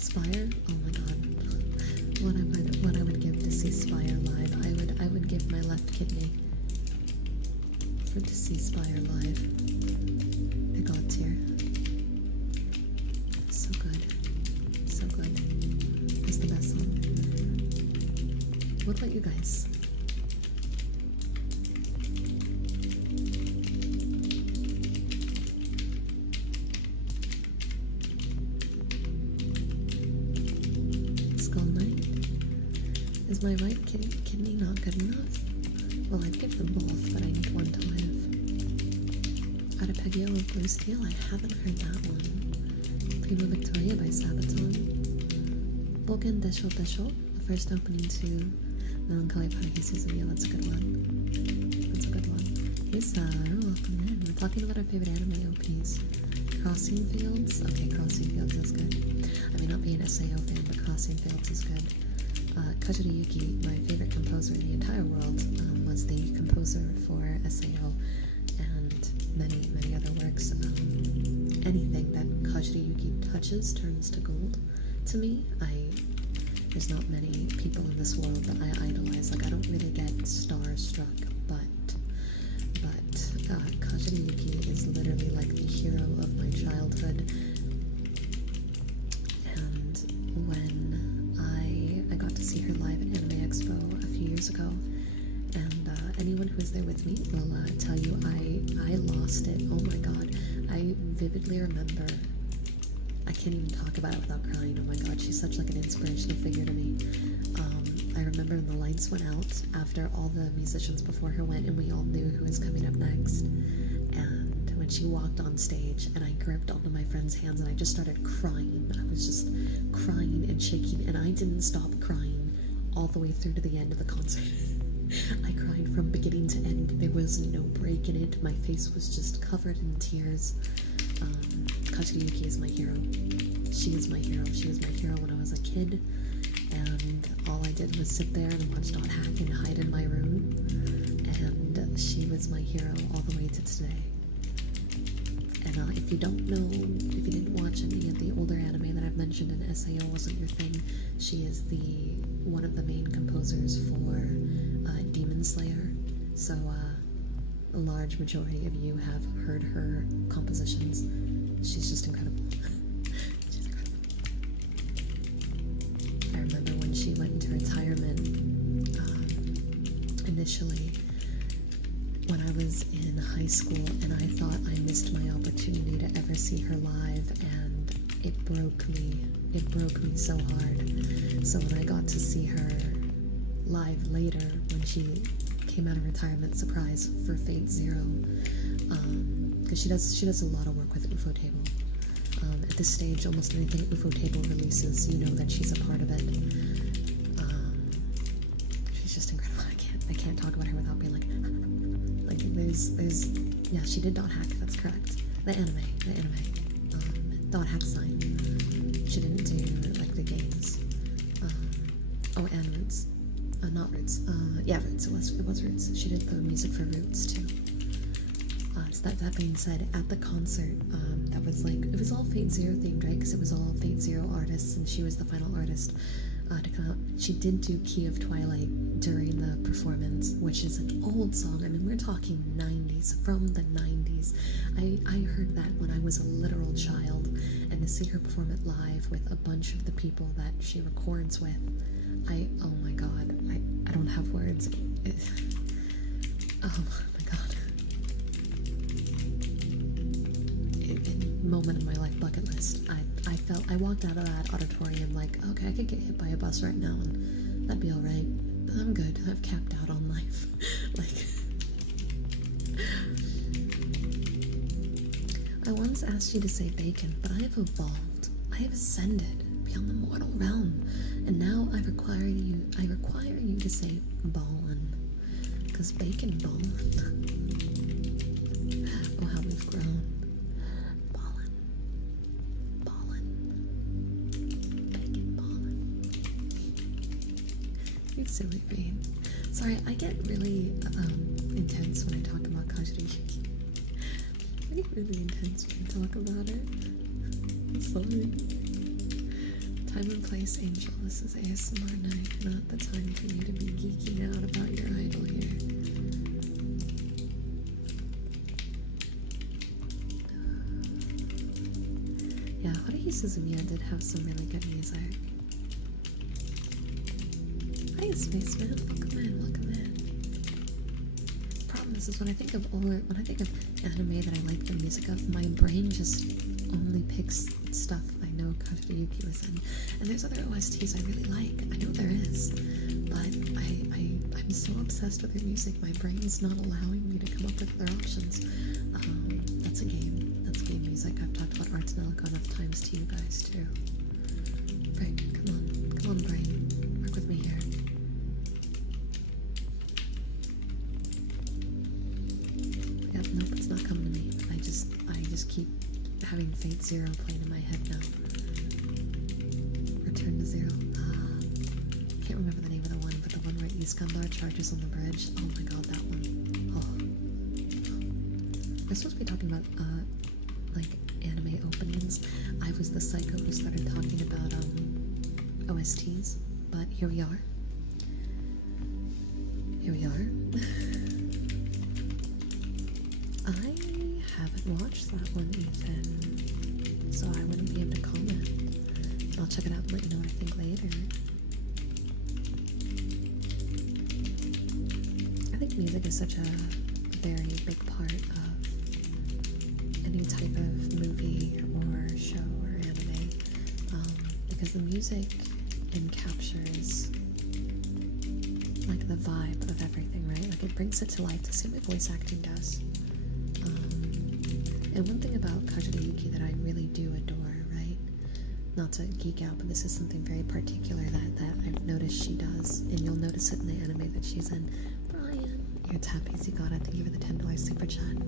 Spire? Oh my god. What I would give to see Spire live. I would give my left kidney to see Spire live. The god tier. So good. It's the best song. What about you guys? Skull Knight? Is my right kidney not good enough? Well, I'd give them both, but I need one to live. Arpeggio of Blue Steel? I haven't heard that one. Prima Victoria by Sabaton. Boken Desho Desho, the first opening to Melancholy Party Season. Yeah, that's a good one. Hey Sarah, welcome in. We're talking about our favorite anime OPs. Crossing Fields? Okay, Crossing Fields is good. I may not be an SAO fan, but Crossing Fields is good. Kajuri Yuki, my favorite composer in the entire world, was the composer for SAO and many other works. Anything that Kajuri Yuki touches turns to gold to me. There's not many people in this world that I idolize. Like, I don't really get starstruck, but Kajuri Yuki is literally like the hero of my childhood. And when I got to see her live at Anime Expo a few years ago, and anyone who was there with me will tell you I lost it. Oh my god, I vividly remember. I can't even talk about it without crying. Oh my god, she's such like an inspirational figure to me. I remember when the lights went out after all the musicians before her went, and we all knew who was coming up next. And when she walked on stage, and I gripped onto my friend's hands, and I just started crying. I was just crying and shaking, and I didn't stop crying all the way through to the end of the concert. I cried from beginning to end. There was no break in it. My face was just covered in tears. Kajuri Yuki is my hero. She is my hero. She was my hero when I was a kid, and all I did was sit there and watch Dot Hack and hide in my room, and she was my hero all the way to today. And if you don't know, if you didn't watch any of the older anime that I've mentioned and SAO wasn't your thing, she is one of the main composers for Demon Slayer, so a large majority of you have heard her compositions. She's just incredible. She's incredible. I remember when she went into retirement eventually, when I was in high school, and I thought I missed my opportunity to ever see her live, and it broke me. It broke me so hard. So when I got to see her live later, when she came out of retirement, surprise, for Fate Zero, because she does a lot of work with UFOtable. At this stage, almost anything UFOtable releases, you know that she's a part of it. She's just incredible. I can't talk about her without being like yeah, she did Dot Hack, that's correct. The anime. Dot Hack Sign. She didn't do like the games. And Roots. Not Roots. Yeah, Roots. It was Roots. She did the music for Roots too. So that being said, at the concert, that was like, it was all Fate Zero themed, right? Because it was all Fate Zero artists, and she was the final artist to come out. She did do Key of Twilight during the performance, which is an old song. I mean, we're talking 90s, from the 90s. I heard that when I was a literal child, and to see her perform it live with a bunch of the people that she records with, oh my god, I don't have words. Oh my god. Moment in my life bucket list. I walked out of that auditorium like, okay, I could get hit by a bus right now and that'd be alright. But I'm good. I've capped out on life. Like, I once asked you to say bacon, but I have evolved. I have ascended beyond the mortal realm, and now I require you to say ballin', because bacon ballin'. Oh, how we've grown. You silly bean. Sorry, I get really intense when I talk about Kajiriki. I get really intense when I talk about it. I'm sorry. Time and place, Angel. This is ASMR night, not the time for you to be geeking out about your idol here. Yeah, Haruhi Suzumiya did have some really good music. Hi, Spaceman. Welcome in. Problem is when I think of anime that I like the music of, my brain just only picks stuff I know Kajiriki was in. And there's other OSTs I really like. I know there is. But I'm so obsessed with their music, my brain's not allowing me to come up with other options. That's a game. That's game music. I've talked about Arts and Elko enough times to you guys too. Right, come on, brain. Work with me here. Yep, nope, it's not coming to me. I just keep having Fate Zero playing in my head now. Return to Zero. Can't remember the name of the one, but the one where Iskandar charges on the bridge. Oh my god, that one. Oh. We're supposed to be talking about like anime openings. I was the psycho who started talking about OSTs, but here we are. I haven't watched that one, Ethan, so I wouldn't be able to comment. But I'll check it out and let you know what I think later. I think music is such a very big part of any type of movie or show or anime, because the music encaptures like the vibe of everything, right? Like it brings it to life the same way voice acting does. And one thing about Kajiri Yuki that I really do adore, right? Not to geek out, but this is something very particular that I've noticed she does, and you'll notice it in the anime that she's in. Brian, you're tappies, you got it. Thank you for the $10 super chat.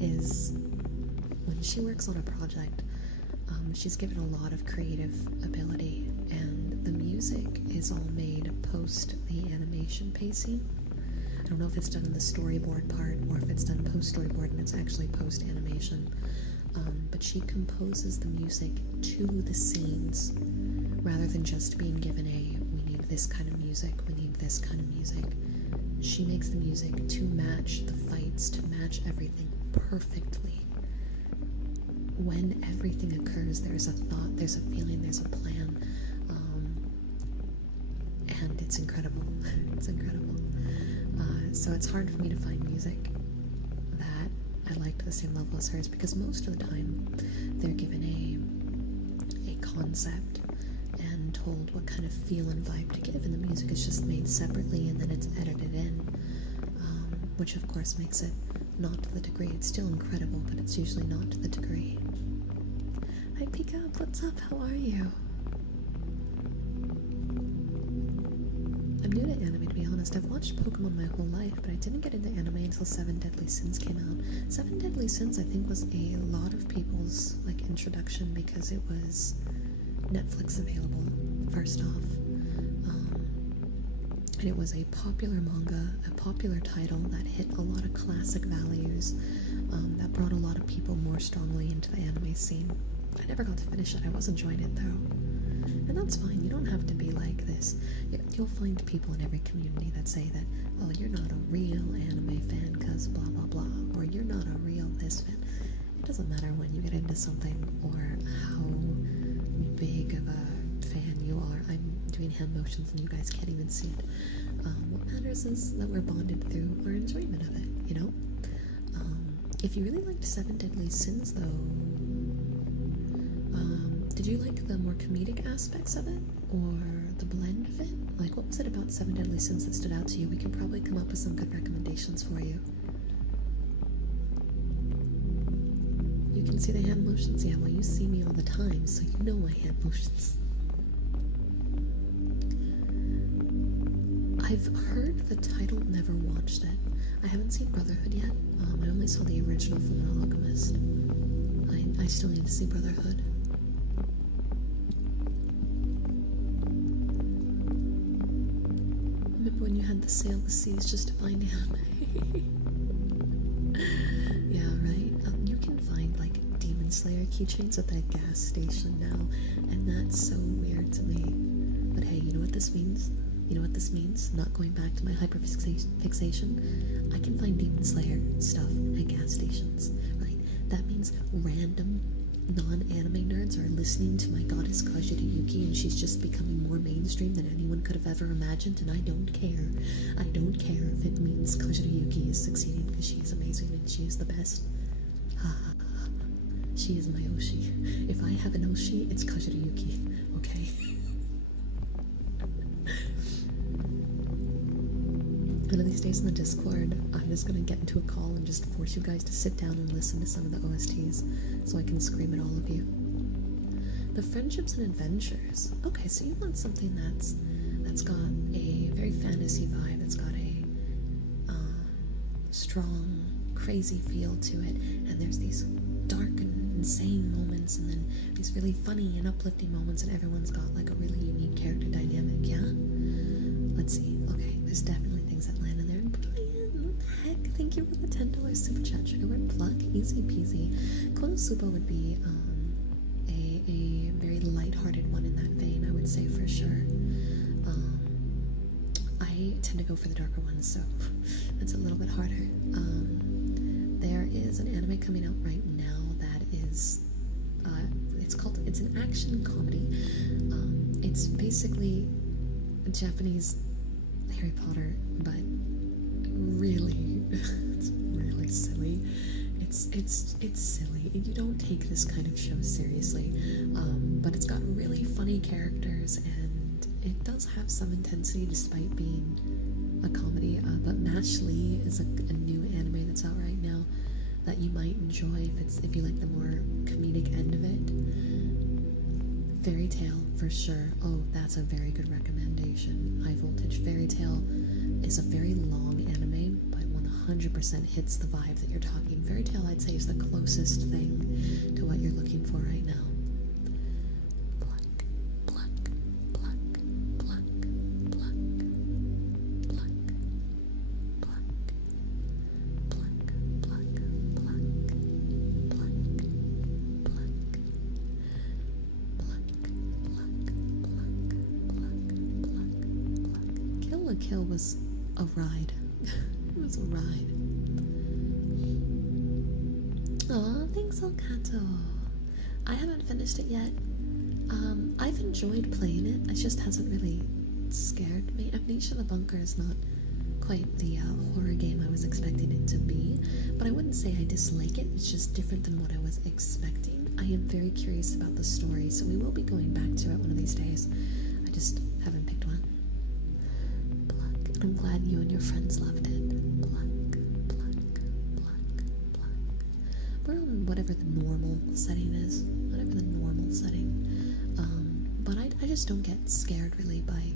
Is when she works on a project, she's given a lot of creative ability, and the music is all made post the animation pacing. I don't know if it's done in the storyboard part or if it's done post-storyboard and it's actually post-animation. But she composes the music to the scenes rather than just being given we need this kind of music, we need this kind of music. She makes the music to match the fights, to match everything perfectly. When everything occurs, there's a thought, there's a feeling, there's a plan. And it's incredible. It's incredible. so it's hard for me to find music that I like to the same level as hers, because most of the time they're given a concept and told what kind of feel and vibe to give, and the music is just made separately and then it's edited in, which of course makes it not to the degree. It's still incredible, but it's usually not to the degree. Hi Pickup, what's up? How are you? I'm new to anime, to be honest. I've watched Pokemon my whole life, but I didn't get into anime until Seven Deadly Sins came out. Seven Deadly Sins, I think, was a lot of people's like introduction because it was Netflix available, first off. And it was a popular manga, a popular title that hit a lot of classic values, that brought a lot of people more strongly into the anime scene. I never got to finish it. I was enjoying it though. And that's fine. You don't have to be like this. You'll find people in every community that say that, oh, you're not a real anime fan because blah blah blah, or you're not a real this fan. It doesn't matter when you get into something or how big of a fan you are. I'm doing hand motions and you guys can't even see it. What matters is that we're bonded through our enjoyment of it, you know? If you really liked Seven Deadly Sins though, did you like the more comedic aspects of it, or the blend of it? Like, what was it about Seven Deadly Sins that stood out to you? We can probably come up with some good recommendations for you. You can see the hand motions? Yeah, well, you see me all the time, so you know my hand motions. I've heard the title, never watched it. I haven't seen Brotherhood yet. I only saw the original Fullmetal Alchemist. I still need to see Brotherhood. Remember when you had to sail the seas just to find anime? Yeah, right? You can find like Demon Slayer keychains at that gas station now, and that's so weird to me. But hey, you know what this means? You know what this means? Not going back to my hyperfixation. I can find Demon Slayer stuff at gas stations, right? That means random non-anime nerds are listening to my goddess Kajita Yuki, and she's just becoming more mainstream than anyone could have ever imagined, and I don't care. I don't care if it means Kajita Yuki is succeeding, because she is amazing and she is the best. She is my Oshi. If I have an Oshi, it's Kajita Yuki, okay? One of these days in the Discord, I'm just gonna get into a call and just force you guys to sit down and listen to some of the OSTs so I can scream at all of you. The friendships and adventures. Okay, so you want something that's got a very fantasy vibe, that's got a strong, crazy feel to it, and there's these dark and insane moments, and then these really funny and uplifting moments, and everyone's got like a really unique character dynamic, yeah? Let's see. Okay, there's definitely things that land in there. And brilliant! What the heck? Thank you for the $10 super chat. Should I wear pluck? Easy peasy. Konosuba would be a very lighthearted one in that vein, I would say for sure. I tend to go for the darker ones, so that's a little bit harder. There is an anime coming out right now that is it's an action comedy. It's basically Japanese Harry Potter, but really, it's really silly. It's silly. You don't take this kind of show seriously, but it's got really funny characters, and it does have some intensity despite being a comedy. But Mashley is a new anime that's out right now that you might enjoy if you like the more comedic end of it. Fairy Tail for sure. Oh, that's a very good recommendation. High Voltage. Fairy Tail is a very long anime, but 100% hits the vibe that you're talking. Fairy Tail, I'd say, is the closest thing to what you're looking for right now. Pluck, pluck, pluck, pluck, pluck, pluck, pluck, pluck, pluck, pluck, pluck, pluck, pluck. Kill la Kill was a ride. It was a ride. Aw, thanks, Elgato. I haven't finished it yet. I've enjoyed playing it. It just hasn't really scared me. Amnesia the Bunker is not quite the horror game I was expecting it to be, but I wouldn't say I dislike it. It's just different than what I was expecting. I am very curious about the story, so we will be going back to it one of these days. I just haven't picked one. Pluck. I'm glad you and your friends loved it. Pluck, pluck, pluck, pluck. We're on whatever the normal setting is. Whatever the normal setting. But I just don't get scared really by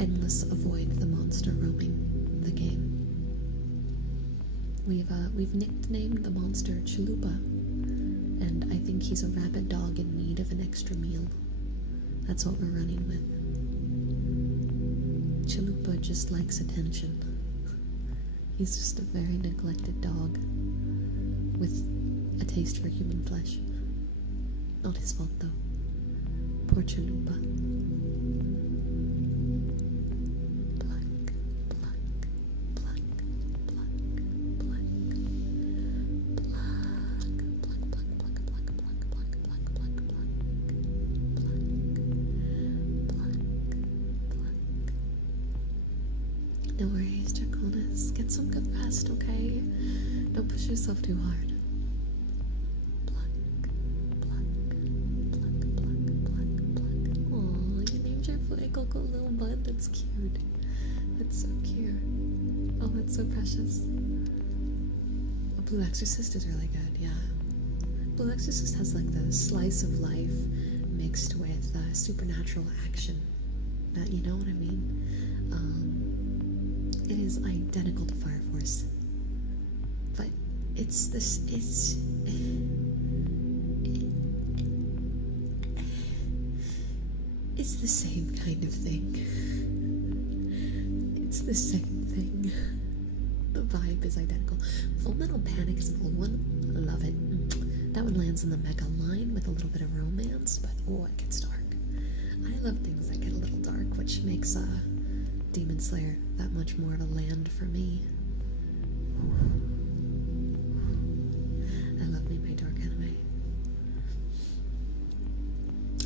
endless avoid the monster roaming the game. We've nicknamed the monster Chalupa, and I think he's a rabid dog in need of an extra meal. That's what we're running with. Chalupa just likes attention. He's just a very neglected dog with a taste for human flesh. Not his fault though. Poor Chalupa. Pluck, pluck, pluck, pluck, pluck. Pluck, pluck, pluck, pluck, pluck, pluck, pluck, pluck, pluck, pluck. Pluck, pluck. No worries, Draconis. Get some good rest, okay? Don't push yourself too hard. Little bud, that's cute. That's so cute. Oh, that's so precious. Oh, Blue Exorcist is really good, yeah. Blue Exorcist has like the slice of life mixed with supernatural action. You know what I mean? It is identical to Fire Force, but it's the same kind of thing. It's the same thing. The vibe is identical. Full Metal Panic is an old one. Love it. That one lands in the mecha line with a little bit of romance, but oh, it gets dark. I love things that get a little dark, which makes Demon Slayer that much more of a land for me. I love me my dark anime.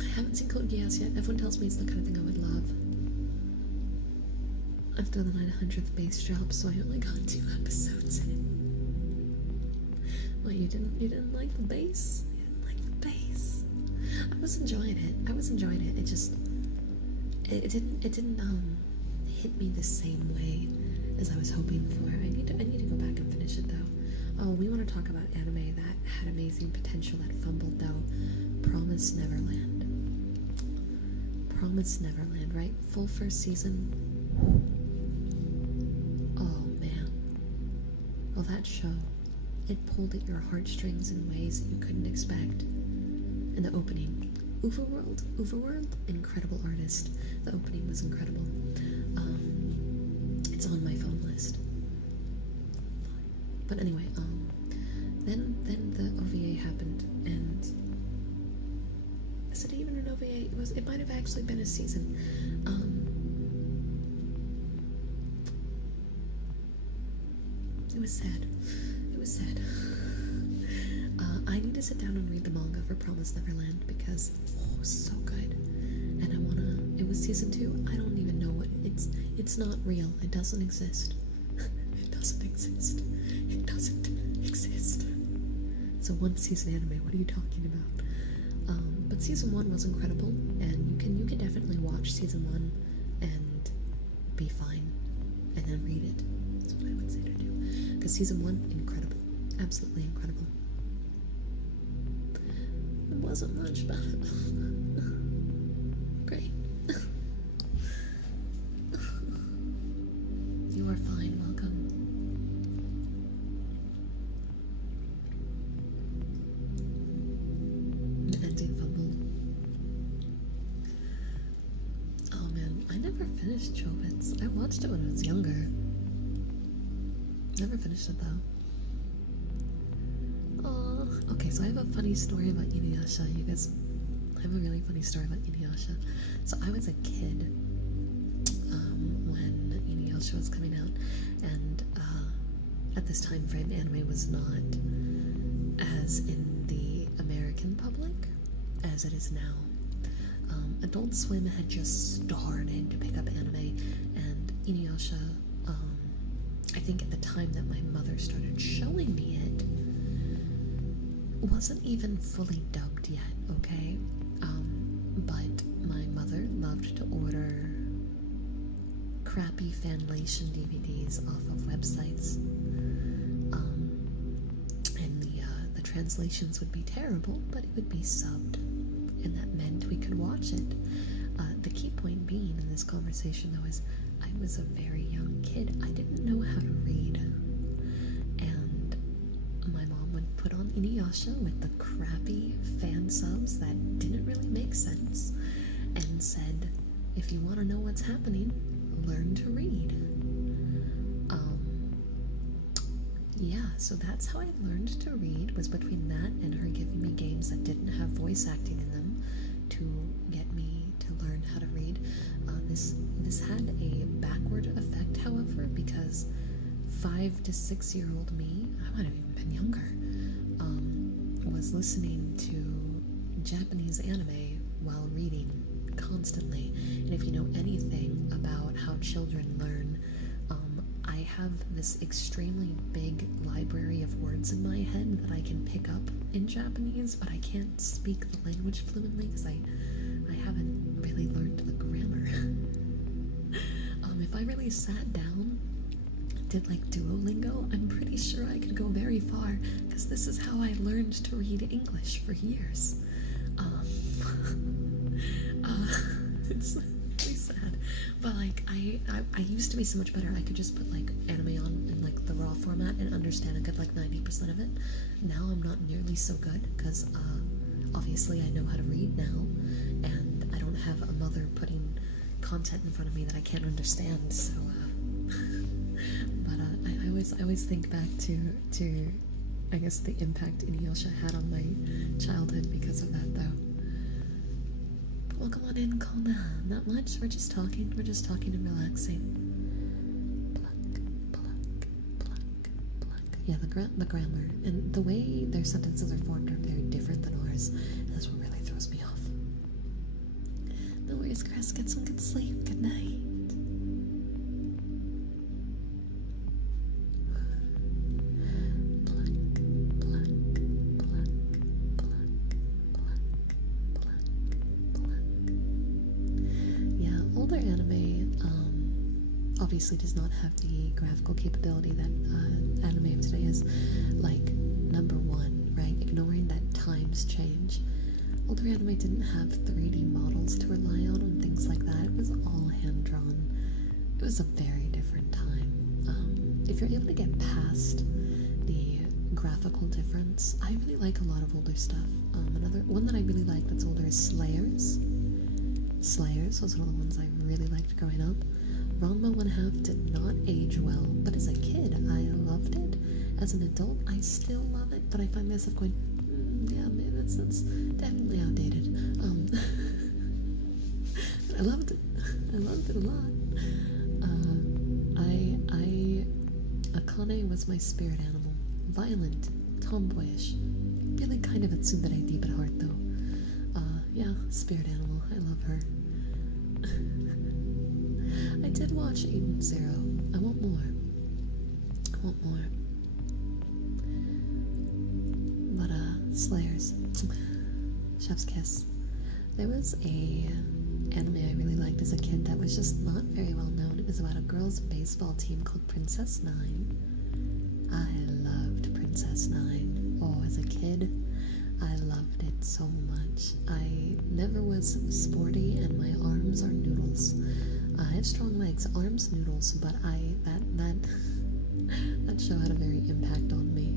I haven't seen Code Geass yet. Everyone tells me it's the kind of thing I would love. I've done the 900th base drop, so I only got 2 episodes in. What, you didn't like the base? You didn't like the base? I was enjoying it. It just it didn't hit me the same way as I was hoping for. I need to go back and finish it though. Oh, we want to talk about anime that had amazing potential that fumbled though. Promised Neverland. Promised Neverland, right? Full first season. Oh man. Well, that show, it pulled at your heartstrings in ways that you couldn't expect. In the opening, Overworld, incredible artist. The opening was incredible. It's on my phone list. But anyway, then the OVA happened, and is it even an OVA? It might have actually been a season. It was sad. I need to sit down and read the manga for Promised Neverland because it was so good. And it was season 2. I don't even know what it's not real. It doesn't exist. It doesn't exist. It's a 1-season anime. What are you talking about? But season 1 was incredible, and you can definitely watch season 1 and be fine, and then read it. That's what I would say to do. Because season 1, incredible. Absolutely incredible. It wasn't much better. Great. You are fine, welcome. Ending fumble. Oh man, I never finished Chobits. I watched it when I was younger. Never finished it though. Okay, so I have a funny story about Inuyasha. You guys, I have a really funny story about Inuyasha. So I was a kid when Inuyasha was coming out, and at this time frame, anime was not as in the American public as it is now. Adult Swim had just started to pick up anime, and Inuyasha I think at the time that my mother started showing me it, wasn't even fully dubbed yet, okay? But my mother loved to order crappy fanlation DVDs off of websites, and the translations would be terrible, but it would be subbed, and that meant we could watch it. The key point being in this conversation, though, is I was a very young kid. I didn't know how to read, and my mom would put on Inuyasha with the crappy fan subs that didn't really make sense, and said, if you want to know what's happening, learn to read. Yeah, so that's how I learned to read, was between that and her giving me games that didn't have voice acting in them to get me to learn how to read. This had a backward effect, however, because 5 to 6 year old me, I might have even been younger, was listening to Japanese anime while reading constantly. And if you know anything about how children learn, I have this extremely big library of words in my head that I can pick up in Japanese, but I can't speak the language fluently because I haven't really learned the grammar. If I really sat down, did like Duolingo, I'm pretty sure I could go very far, because this is how I learned to read English for years. It's really sad, but like I used to be so much better. I could just put like anime on in like the raw format and understand a good like 90% of it. Now I'm not nearly so good, because obviously I know how to read now, and I don't have a mother putting content in front of me that I can't understand. So but I always think back to I guess the impact Inuyasha had on my childhood because of that, though. Well, come on in, Kona. Not much. We're just talking and relaxing. Pluck, pluck, pluck, pluck. Yeah, the grammar and the way their sentences are formed are very different than ours. And that's what really throws me off. No worries, Chris. Get some good sleep. Good night. Obviously does not have the graphical capability that anime of today is. Like, number one, right, ignoring that times change. Older anime didn't have 3D models to rely on and things like that. It was all hand-drawn. It was a very different time. If you're able to get past the graphical difference, I really like a lot of older stuff. Another one that I really like that's older is Slayers. Slayers was one of the ones I really liked growing up. Ranma 1/2 did not age well, but as a kid, I loved it. As an adult, I still love it, but I find myself going, yeah, man, that's definitely outdated. But I loved it. I loved it a lot. Akane was my spirit animal. Violent, tomboyish, feeling kind of a tsundere deep at heart, though. Yeah, spirit animal. I love her. I did watch Eden Zero. I want more. But, Slayers. Chef's kiss. There was a anime I really liked as a kid that was just not very well known. It was about a girls' baseball team called Princess Nine. I loved Princess Nine. Oh, as a kid, I loved it so much. I never was sporty, and my arms are noodles. I have strong legs, arms noodles, but that show had a very big impact on me.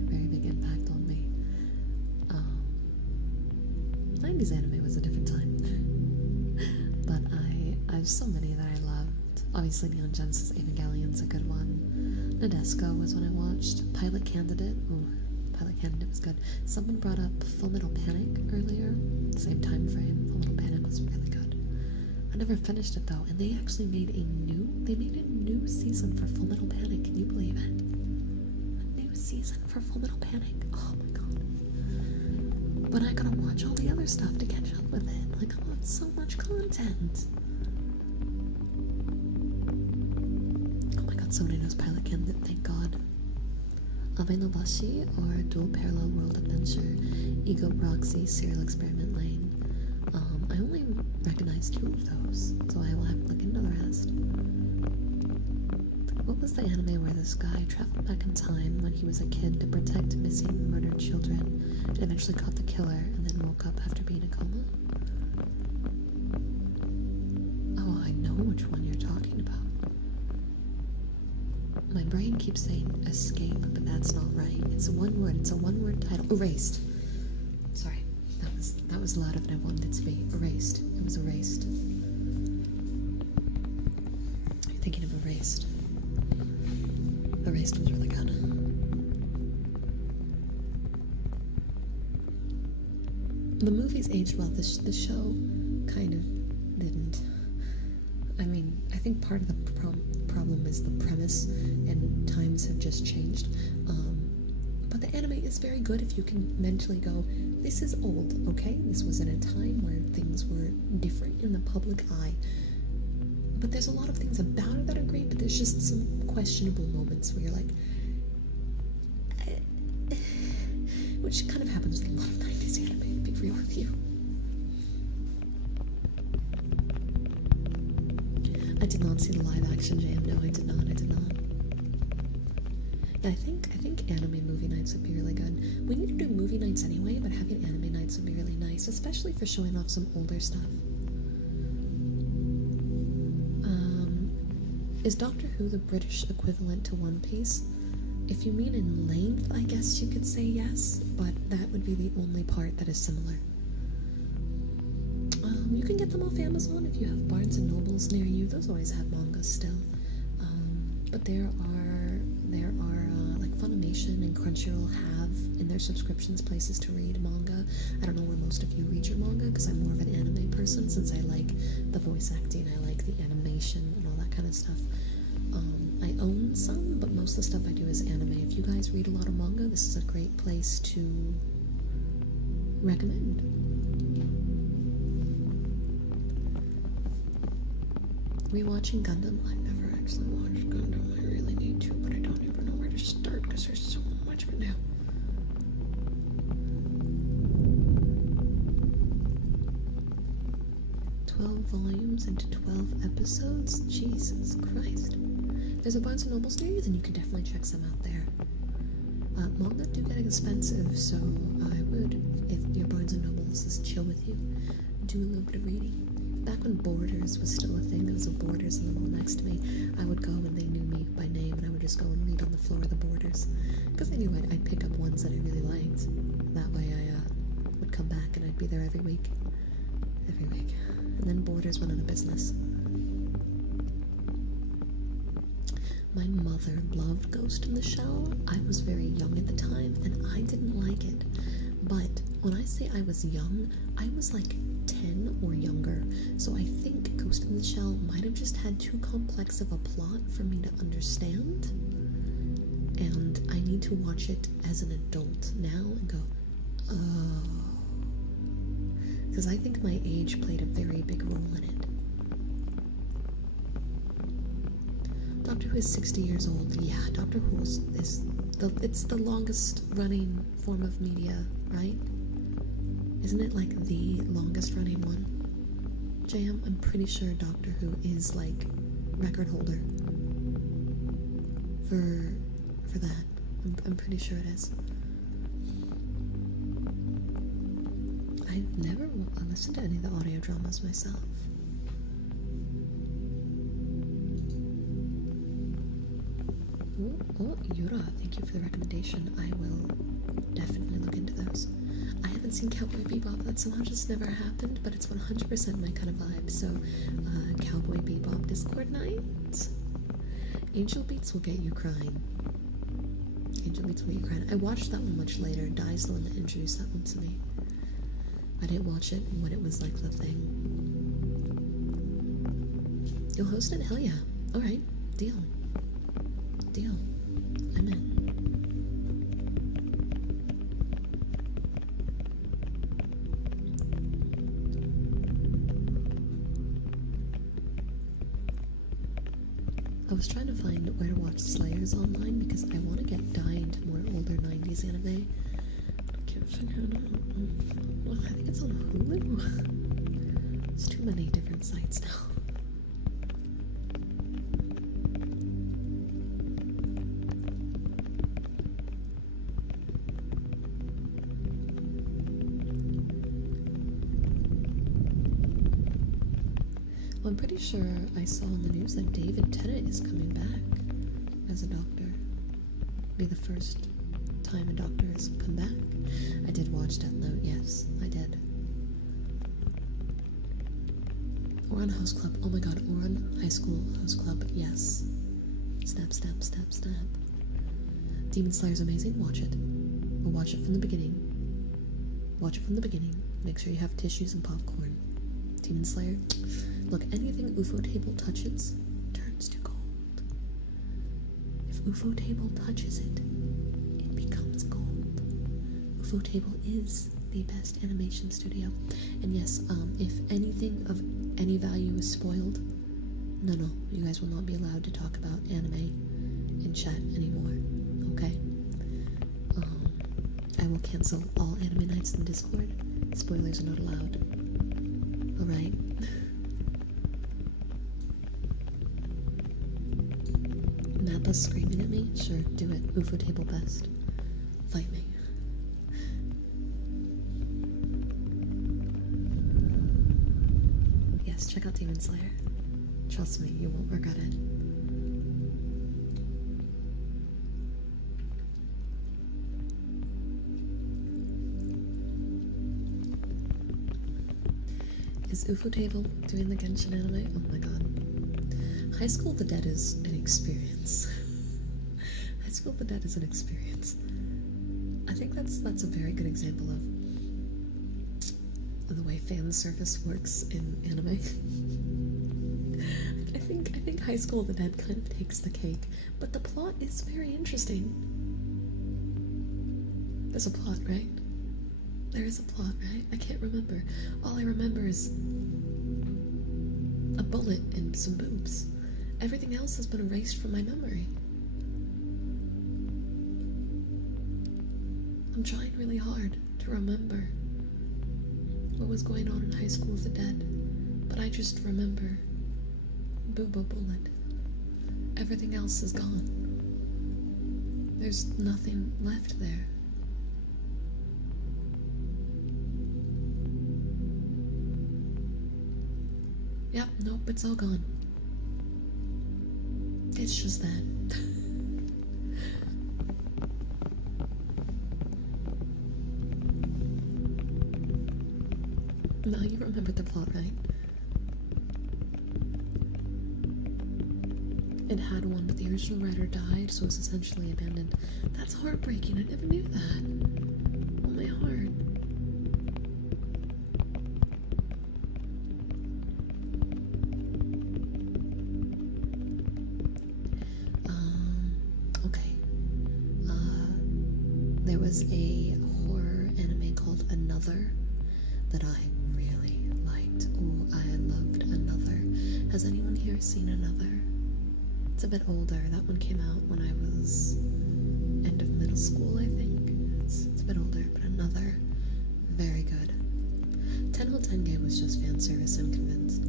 90s anime was a different time. But I have so many that I loved. Obviously Neon Genesis Evangelion's a good one. Nadesco was one I watched. Pilot Candidate. Ooh, Pilot Candidate was good. Someone brought up Full Metal Panic earlier. Same time frame. Full Metal Panic was really good. I never finished it though, and they actually made a new season for Full Metal Panic. Can you believe it? A new season for Full Metal Panic. Oh my god. But I gotta watch all the other stuff to catch up with it. Like, I want so much content. Oh my god, Someone knows pilot candidate, thank God. Abe no Bashi or Dual Parallel World Adventure, Ego Proxy, Serial Experiment Lane. I only recognize 2 of those, so I will have to look into the rest. What was the anime where this guy traveled back in time when he was a kid to protect missing, murdered children, and eventually caught the killer, and then woke up after being in a coma? Oh, I know which one you're talking about. My brain keeps saying escape, but that's not right. It's a one-word title. Erased. Sorry, that was louder than I wanted it to be. Erased. It was Erased. You're thinking of Erased. Erased was really good. The movies aged well. The show kind of didn't. I mean, I think part of the problem is the premise, and times have just changed. But the anime is very good if you can mentally go, this is old, okay? This was in a time where things were different in the public eye. But there's a lot of things about it that are great, but there's just some questionable moments where you're like, which kind of happens with a lot of 90s anime, to be real with you. I did not see the live action jam. No, I did not. And I think anime movie nights would be really good. We need to do movie nights anyway, but having anime nights would be really nice, especially for showing off some older stuff. Is Doctor Who the British equivalent to One Piece? If you mean in length, I guess you could say yes, but that would be the only part that is similar. You can get them off Amazon if you have Barnes and Nobles near you. Those always have manga still. But there are like Funimation and Crunchyroll have in their subscriptions places to read manga. I don't know where most of you read your manga because I'm more of an anime person, since I like the voice acting, I like the animation and all that kind of stuff. I own some, but most of the stuff I do is anime. If you guys read a lot of manga, this is a great place to recommend. Rewatching Gundam. I've never actually watched Gundam. I really need to, but I don't even know where to start because there's so much of it now. Volumes into 12 episodes? Jesus Christ. There's a Barnes & Noble's near you, then you can definitely check some out there. Manga do get expensive, so I would, if your Barnes & Noble's is chill with you, do a little bit of reading. Back when Borders was still a thing, there was a Borders in the mall next to me, I would go and they knew me by name, and I would just go and read on the floor of the Borders. Because I knew I'd pick up ones that I really liked. That way I would come back and I'd be there every week. And then Borders went out of business. My mother loved Ghost in the Shell. I was very young at the time, and I didn't like it. But when I say I was young, I was like 10 or younger. So I think Ghost in the Shell might have just had too complex of a plot for me to understand. And I need to watch it as an adult now and go, oh. Because I think my age played a very big role in it. Doctor Who is 60 years old. Yeah, Doctor Who is it's the longest running form of media, right? Isn't it like the longest running one? Jam, I'm pretty sure Doctor Who is like record holder for that. I'm pretty sure it is. I've never listened to any of the audio dramas myself. Oh, Yura, thank you for the recommendation. I will definitely look into those. I haven't seen Cowboy Bebop. That somehow just never happened, but it's 100% my kind of vibe. So, Cowboy Bebop Discord night. Angel Beats will get you crying. Angel Beats will get you crying. I watched that one much later. Dai's the one that introduced that one to me. I didn't watch it when it was like the thing. You'll host it? Hell yeah. Alright. Deal. I'm in. Oh, was trying to find where to watch Slayers online because I want to get into more older 90s anime. I can't figure it out. I think it's on Hulu. There's too many different sites now. Well, I'm pretty sure I saw in the news that David Tennant is coming back as a doctor. Be the first time a doctor has come back. I did watch Death Note, yes, I did. Ouran House Club, oh my god, Ouran High School House Club, yes. Snap, snap, snap, snap. Demon Slayer's amazing, watch it. But watch it from the beginning. Watch it from the beginning. Make sure you have tissues and popcorn. Demon Slayer, look, anything UFOtable touches turns to gold. If UFOtable touches it, it becomes gold. UFOtable is the best animation studio. And yes, if anything of any value is spoiled, no, you guys will not be allowed to talk about anime in chat anymore, okay? I will cancel all anime nights in Discord. Spoilers are not allowed. Alright? Nappa's screaming at me? Sure, do it. UFOtable best. Fight me. Yes, check out Demon Slayer. Trust me, you won't regret it. Is UFOtable doing the Genshin anime? Oh my god. High School of the Dead is an experience. High School of the Dead is an experience. I think that's a very good example of the way fan service works in anime. I think High School of the Dead kind of takes the cake, but the plot is very interesting. There's a plot, right? There is a plot, right? I can't remember. All I remember is a bullet and some boobs. Everything else has been erased from my memory. I'm trying really hard to remember what was going on in High School of the Dead, but I just remember Boobo Bullet. Everything else is gone. There's nothing left there. Yep, nope, it's all gone. It's just that. No, you remember the plot, right? It had one, but the original writer died, so it's essentially abandoned. That's heartbreaking. I never knew that. Oh, my heart. Okay. There was a horror anime called Another that I really liked. Oh, I loved Another. Has anyone here seen Another? It's a bit older. That one came out when I was end of middle school, I think. It's a bit older, but Another, very good. Tenho Tenge was just fan service, I'm convinced.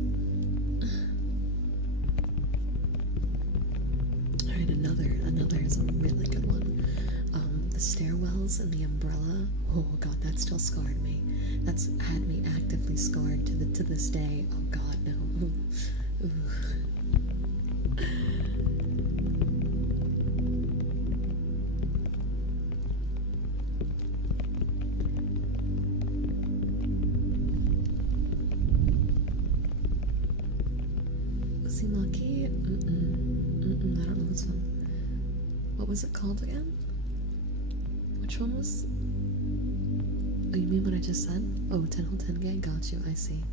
Alright, Another is a really good one. The stairwells and the umbrella, oh god, that still scarred me. That's had me actively scarred to this day. Oh god, no. Ooh. Uzumaki? I don't know this one. What was it called again? Which one was? Oh, you mean what I just said? Oh, Tenho Tenge? Got you, I see.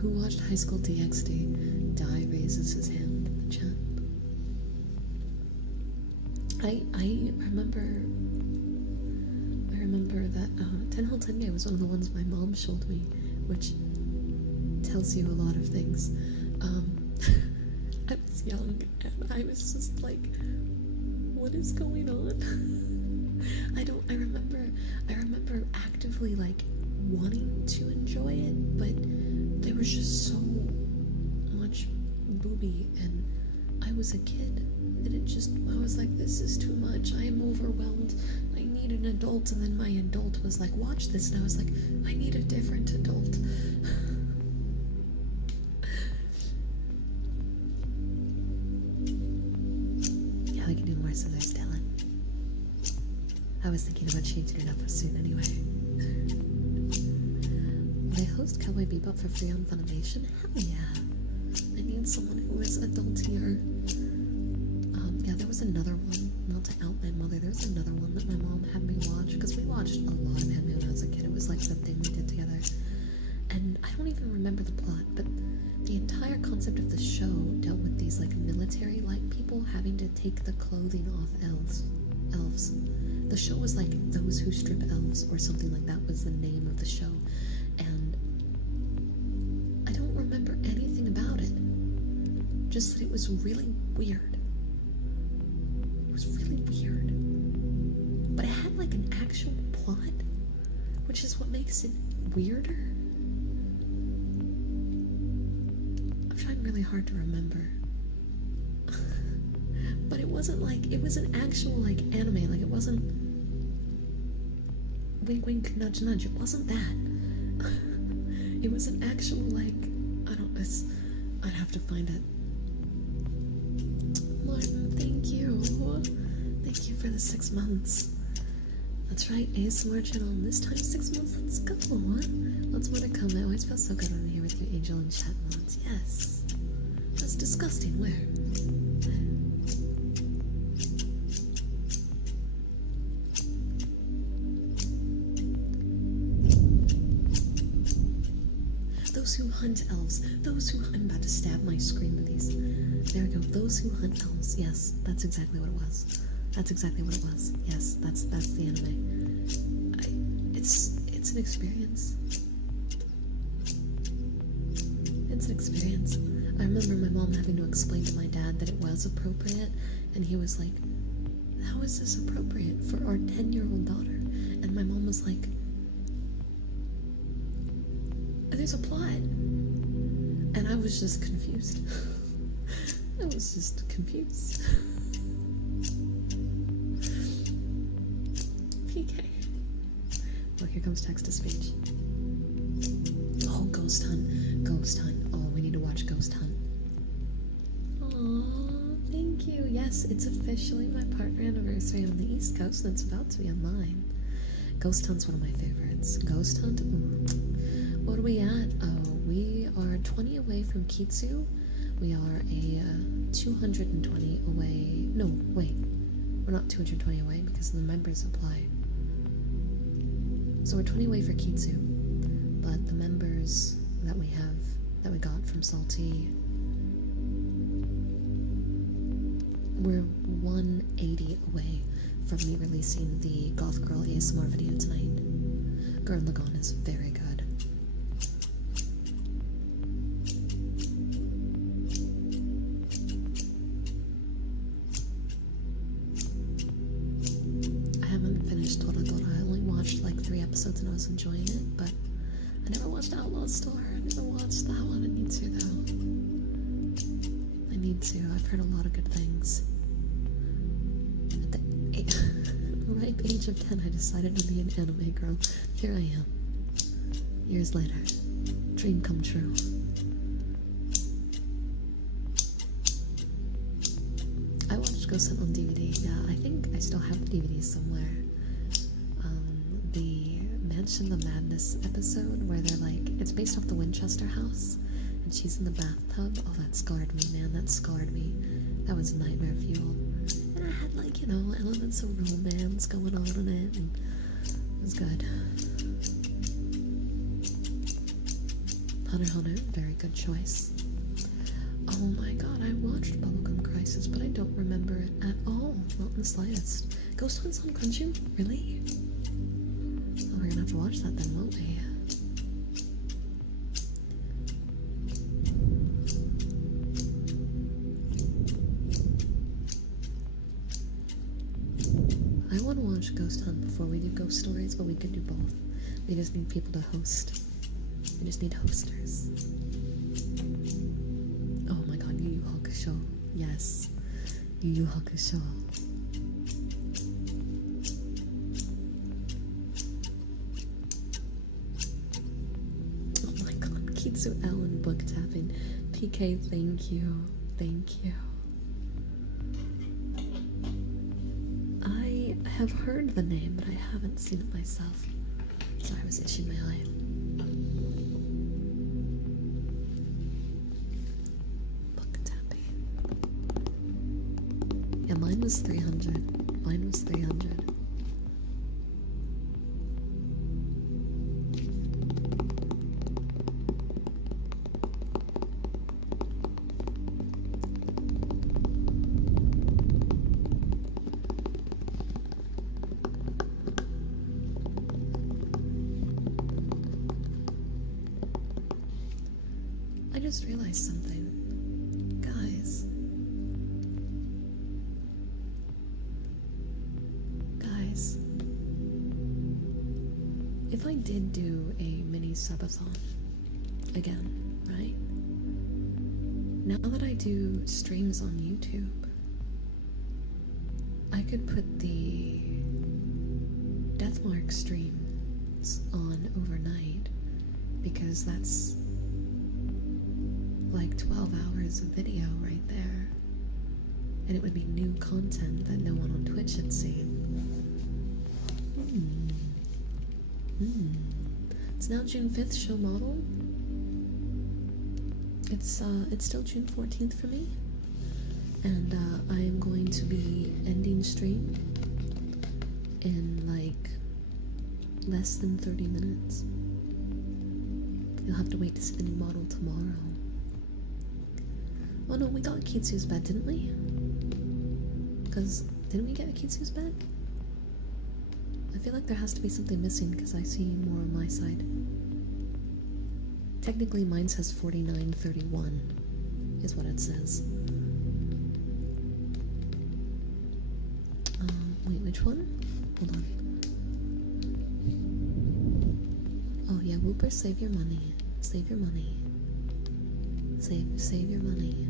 Who watched High School DxD? Dai raises his hand in the chat. I remember that Tenho Tenge was one of the ones my mom showed me, which tells you a lot of things. I was young and I was just like, what is going on? I remember actively like wanting to enjoy it, but there was just so much booby and I was a kid and I was like, this is too much. I am overwhelmed. I need an adult. And then my adult was like, watch this. And I was like, I need a different adult. Yeah, we can do more scissors, Dylan. I was thinking about changing it up soon anyway. Would I host Cowboy Bebop for free on Funimation? Hell yeah. I need someone who is adultier. Yeah, there was another one, not to out my mother, there was another one that my mom had me watch, because we watched a lot of anime when I was a kid. It was like the thing we did together. And I don't even remember the plot, but the entire concept of the show dealt with these like military-like people having to take the clothing off elves. The show was like Those Who Strip Elves, or something like that was the name of the show. And I don't remember anything about it. Just that it was really weird. It was really weird. But it had like an actual plot, which is what makes it weirder. I'm trying really hard to remember. But it wasn't like, it was an actual like anime, like it wasn't wink wink nudge nudge, it wasn't that. It was an actual like, I'd have to find it. Martin, thank you. Thank you for the 6 months. That's right, ASMR channel, and this time 6 months, let's go. Lots more to come. I always feel so good when I'm here with you, Angel and chat mods. Yes. That's disgusting. Where? Those who hunt elves. I'm about to stab my screen with these. There we go. Those who hunt elves. Yes, that's exactly what it was. That's exactly what it was. Yes, that's the anime. It's an experience. It's an experience. I remember my mom having to explain to my dad that it was appropriate, and he was like, how is this appropriate for our 10-year-old daughter? And my mom was like, there's a plot. And I was just confused. I was just confused. PK. Oh, here comes text-to-speech. Oh, Ghost Hunt. Ghost Hunt. Oh, we need to watch Ghost Hunt. Aw, thank you. Yes, it's officially my partner anniversary on the East Coast, and it's about to be on mine. Ghost Hunt's one of my favorites. Ghost Hunt? Ooh. What are we at? Oh, we are 20 away from Kitsu. We are a 220 away. No, wait. We're not 220 away because the members apply. So we're 20 away for Kitsu. But the members that we got from Salty, we're 180 away from me releasing the Goth Girl ASMR video tonight. Gurren Lagann is very good. Episodes and I was enjoying it, but I never watched Outlaw Store. I never watched that one. I need to though. I need to. I've heard a lot of good things. At the ripe age of 10, I decided to be an anime girl. Here I am. Years later. Dream come true. I watched Ghost Hunt on DVD. Yeah, I think I still have the DVD somewhere. The Mansion the Madness episode where they're like, it's based off the Winchester house and she's in the bathtub. Oh, that scarred me, man. That scarred me. That was nightmare fuel. And I had like, you know, elements of romance going on in it, and it was good. Hunter x Hunter, very good choice. Oh my god, I watched Bubblegum Crisis, but I don't remember it at all. Not in the slightest. Ghost Hunt's on Crunchyroll? Really? Oh, we're gonna have to watch that then, won't we? I want to watch Ghost Hunt before we do ghost stories, but we could do both. We just need people to host. We just need hosters. Oh my god, Yu Yu Hakusho. Yes. Yu Yu Hakusho. Oh my god, Kitsu Ellen book tapping. PK, thank you. Thank you. I have heard the name, but I haven't seen it myself. Sorry, I was itching my eye. Book tapping. Yeah, mine was 300. Mine was 300. I just realized something. Guys. Guys. If I did do a mini subathon again, right? Now that I do streams on YouTube, I could put the Deathmark streams on overnight because that's like 12 hours of video right there, and it would be new content that no one on Twitch had seen. It's now June 5th, show model. It's still June 14th for me, and I am going to be ending stream in like less than 30 minutes. You'll have to wait to see the new model tomorrow. Oh no, we got Kitsu's bed, didn't we? Because, didn't we get Kitsu's bed? I feel like there has to be something missing because I see more on my side. Technically, mine says 4931, is what it says. Wait, which one? Hold on. Oh yeah, Whooper, save your money. Save your money. Save your money.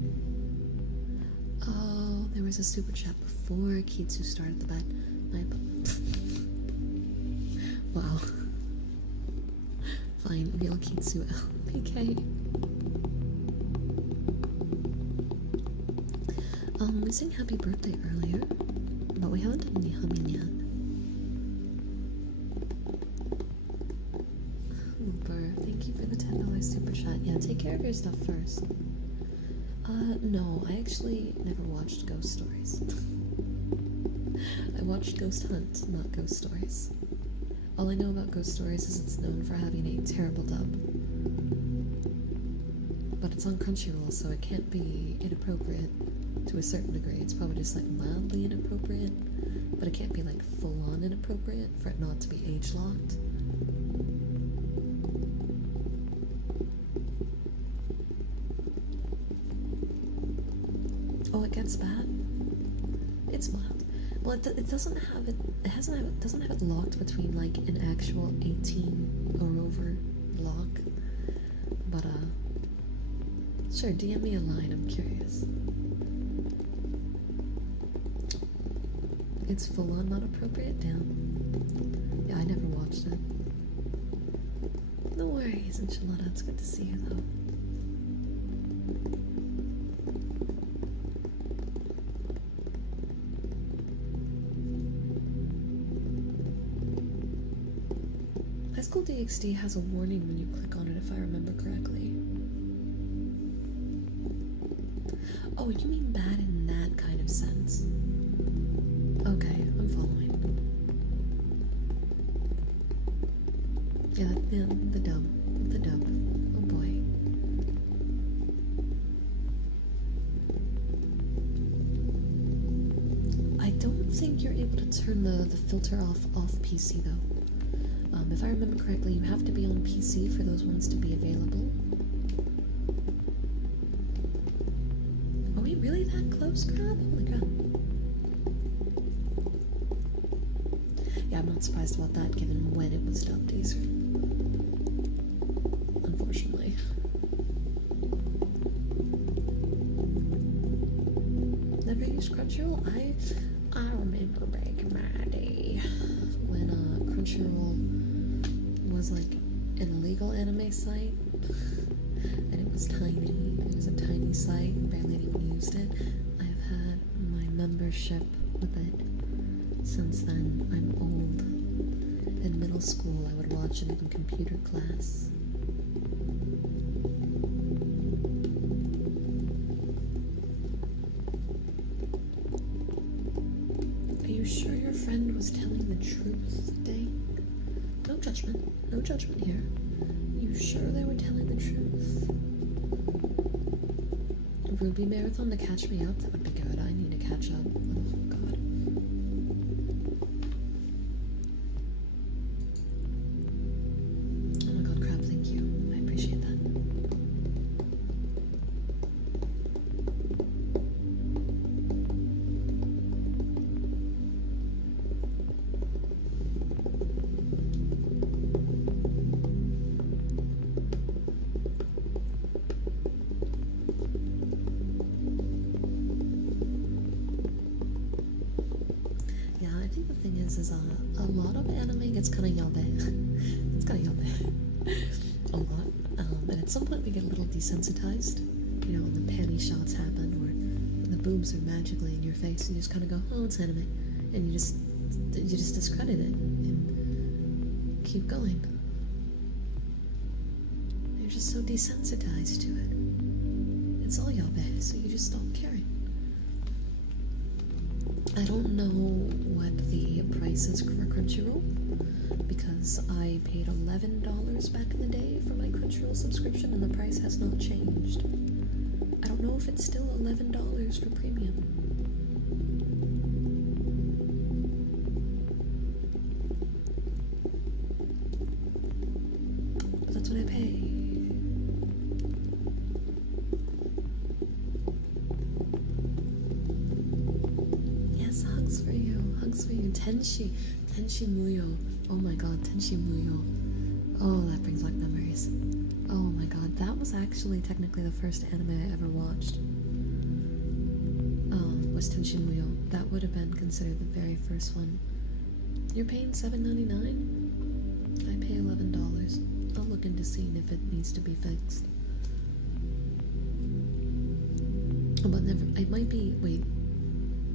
Oh, there was a super chat before Kitsu started the bet. Wow. Fine, real Kitsu LPK. We sang happy birthday earlier, but we haven't done any humming yet. Hooper, thank you for the $10 super chat. Yeah, take care of your stuff first. No, I actually never watched Ghost Stories. I watched Ghost Hunt, not Ghost Stories. All I know about Ghost Stories is it's known for having a terrible dub. But it's on Crunchyroll, so it can't be inappropriate to a certain degree. It's probably just like mildly inappropriate, but it can't be like full-on inappropriate for it not to be age-locked. Oh, it gets bad? It's mild. Well, it doesn't have it. Doesn't have it locked between like an actual 18 or over lock. But sure, DM me a line. I'm curious. It's full on not appropriate. Damn. Yeah, I never watched it. No worries, Enchilada. It's good to see you though. High School DxD has a warning when you click on it, if I remember correctly. Oh, you mean bad in that kind of sense? Okay, I'm following. Yeah, the dub. The dub. Oh boy. I don't think you're able to turn the filter off PC though. If I remember correctly, you have to be on PC for those ones to be available. Are we really that close, Crab? Holy crap. Yeah, I'm not surprised about that given when it was dubbed either. Unfortunately. Never used Crunchyroll? I remember back in my day when Crunchyroll was like an illegal anime site and it was tiny. It was a tiny site, barely anyone used it. I've had my membership with it since then. I'm old. In middle school I would watch it in computer class. Are you sure your friend was telling the truth, Dang? No judgment. No judgment here. You sure they were telling the truth? Ruby Marathon to catch me up? That would be good. I need to catch up. Oh, God. Oh my God, crap, thank you. I appreciate that. Is a lot of anime gets kind of yabe. It's kind of yabe. A lot. And at some point we get a little desensitized. You know, when the panty shots happen or when the boobs are magically in your face, you just kind of go, oh, it's anime. And you just discredit it and keep going. You're just so desensitized to it. It's all yabe, so you just stop caring. I don't know what the price is for Crunchyroll because I paid $11 back in the day for my Crunchyroll subscription and the price has not changed. I don't know if it's still $11 for premium. But that's what I pay. Hugs for you. Tenshi Muyo. Oh my God, Tenshi Muyo. Oh, that brings back memories. Oh my God, that was actually technically the first anime I ever watched. Was Tenshi Muyo. That would have been considered the very first one. You're paying $7.99? I pay $11. I'll look into seeing if it needs to be fixed. But never. It might be. Wait.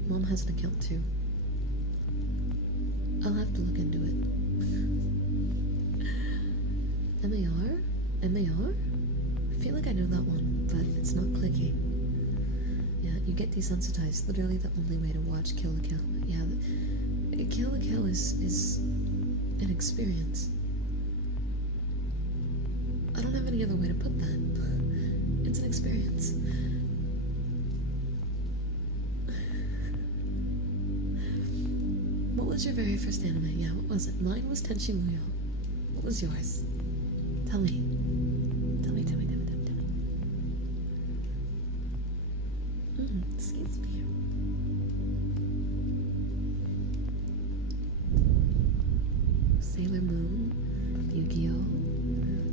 Mom has an account too. I'll have to look into it. MAR? MAR? I feel like I know that one, but it's not clicking. Yeah, you get desensitized. Literally the only way to watch Kill la Kill. Yeah, Kill la Kill is an experience. I don't have any other way to put that. It's an experience. What was your very first anime? Yeah, what was it? Mine was Tenshi Muyo. What was yours? Tell me. Tell me. Excuse me. Sailor Moon, Yu-Gi-Oh!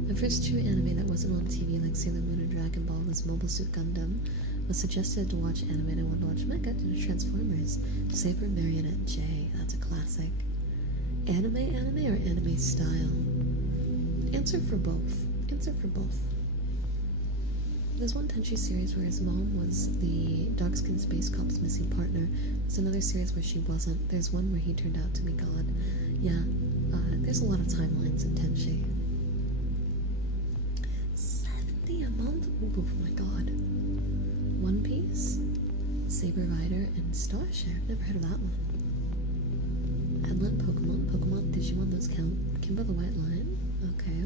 My first true anime that wasn't on TV like Sailor Moon or Dragon Ball was Mobile Suit Gundam. Was suggested to watch anime and I wanted to watch Manga due to Transformers. Saber Marionette J, that's a classic. Anime or anime style? Answer for both. There's one Tenchi series where his mom was the dark-skinned space cop's missing partner. There's another series where she wasn't. There's one where he turned out to be God. Yeah, there's a lot of timelines in Tenchi. 70 a month? Oh my God. One Piece, Saber Rider, and Starshare. Never heard of that one. Headland Pokemon, Digimon, those count. Kimba the White Lion. Okay.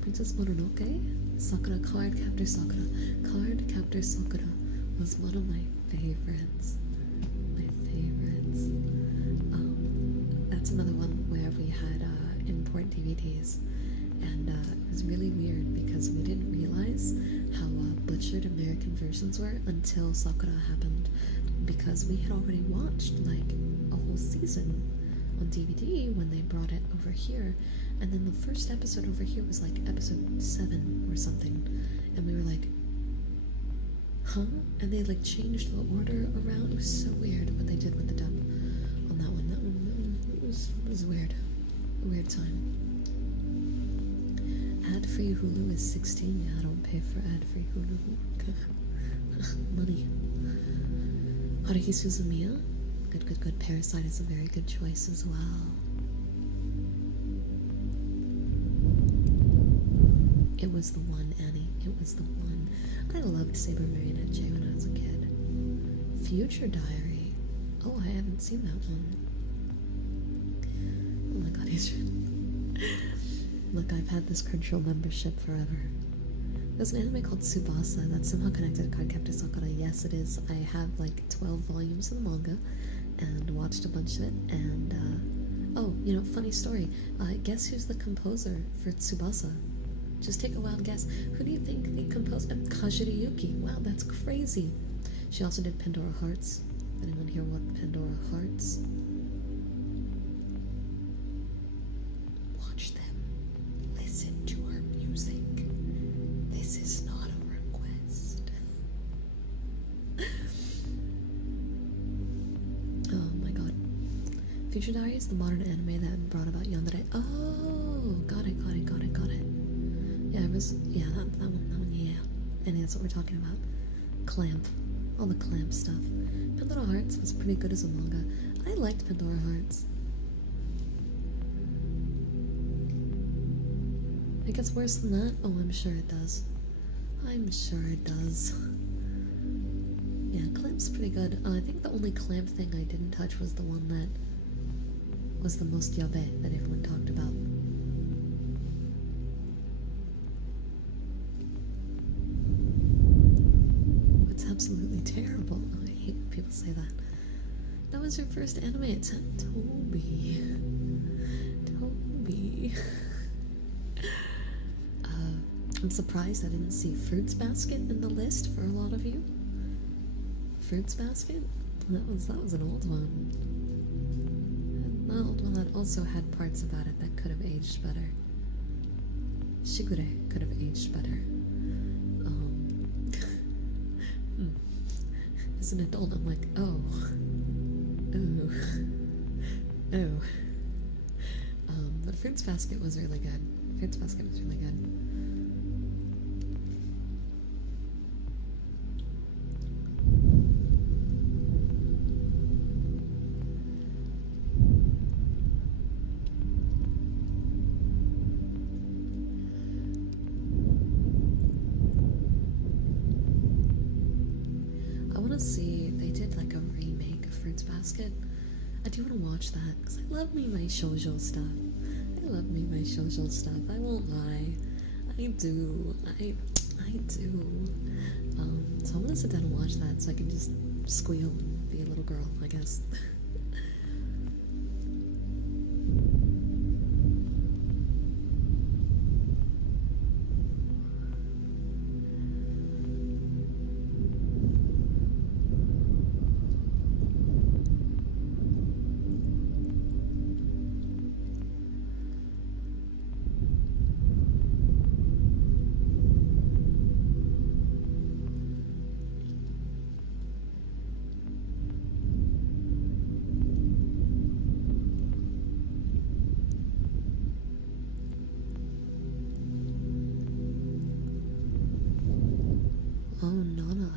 Princess Mononoke, Sakura, Card Captor Sakura. Card Captor Sakura was one of my favorites. That's another one where we had import DVDs. And it was really weird because we didn't realize how butchered American versions were until Sakura happened, because we had already watched like a whole season on DVD when they brought it over here, and then the first episode over here was like episode 7 or something, and we were like, huh? And they like changed the order around. It was so weird what they did with the dub on that one. That one was weird. A weird time. Ad-free Hulu is 16. Yeah, I don't pay for ad-free Hulu. Money. Haruhi Suzumiya. Good. Parasite is a very good choice as well. It was the one, Annie. It was the one. I loved Saber Marionette J when I was a kid. Future Diary. Oh, I haven't seen that one. Oh my god, Adrian. Look, I've had this Crunchyroll membership forever. There's an anime called Tsubasa that's somehow connected to Cardcaptor Sakura. Yes, it is. I have like 12 volumes of the manga and watched a bunch of it. And, oh, you know, funny story. Guess who's the composer for Tsubasa? Just take a wild guess. Who do you think the composer? Kajiri Yuki. Wow, that's crazy. She also did Pandora Hearts. Anyone hear what Pandora Hearts? Watch them. Listen to her music. This is not a request. Oh my god. Future Diary is the modern anime that brought about Yandere. Oh, got it. Yeah, it was, yeah, that one, yeah. And that's what we're talking about. Clamp. All the Clamp stuff. Pandora Hearts was pretty good as a manga. I liked Pandora Hearts. It gets worse than that? Oh, I'm sure it does. I'm sure it does. Yeah, Clamp's pretty good. I think the only Clamp thing I didn't touch was the one that was the most yabe that everyone talked about. It's absolutely terrible. Oh, I hate when people say that. That was your first anime. It said Toby. I'm surprised I didn't see Fruits Basket in the list for a lot of you. Fruits Basket? That was an old one. An old one that also had parts about it that could have aged better. Shigure could have aged better. As an adult, I'm like, oh. But Fruits Basket was really good. Fruits Basket was really good. See, they did like a remake of Fruits Basket. I do want to watch that because I love me my shoujo stuff. I won't lie. I do. So I'm gonna sit down and watch that so I can just squeal and be a little girl, I guess.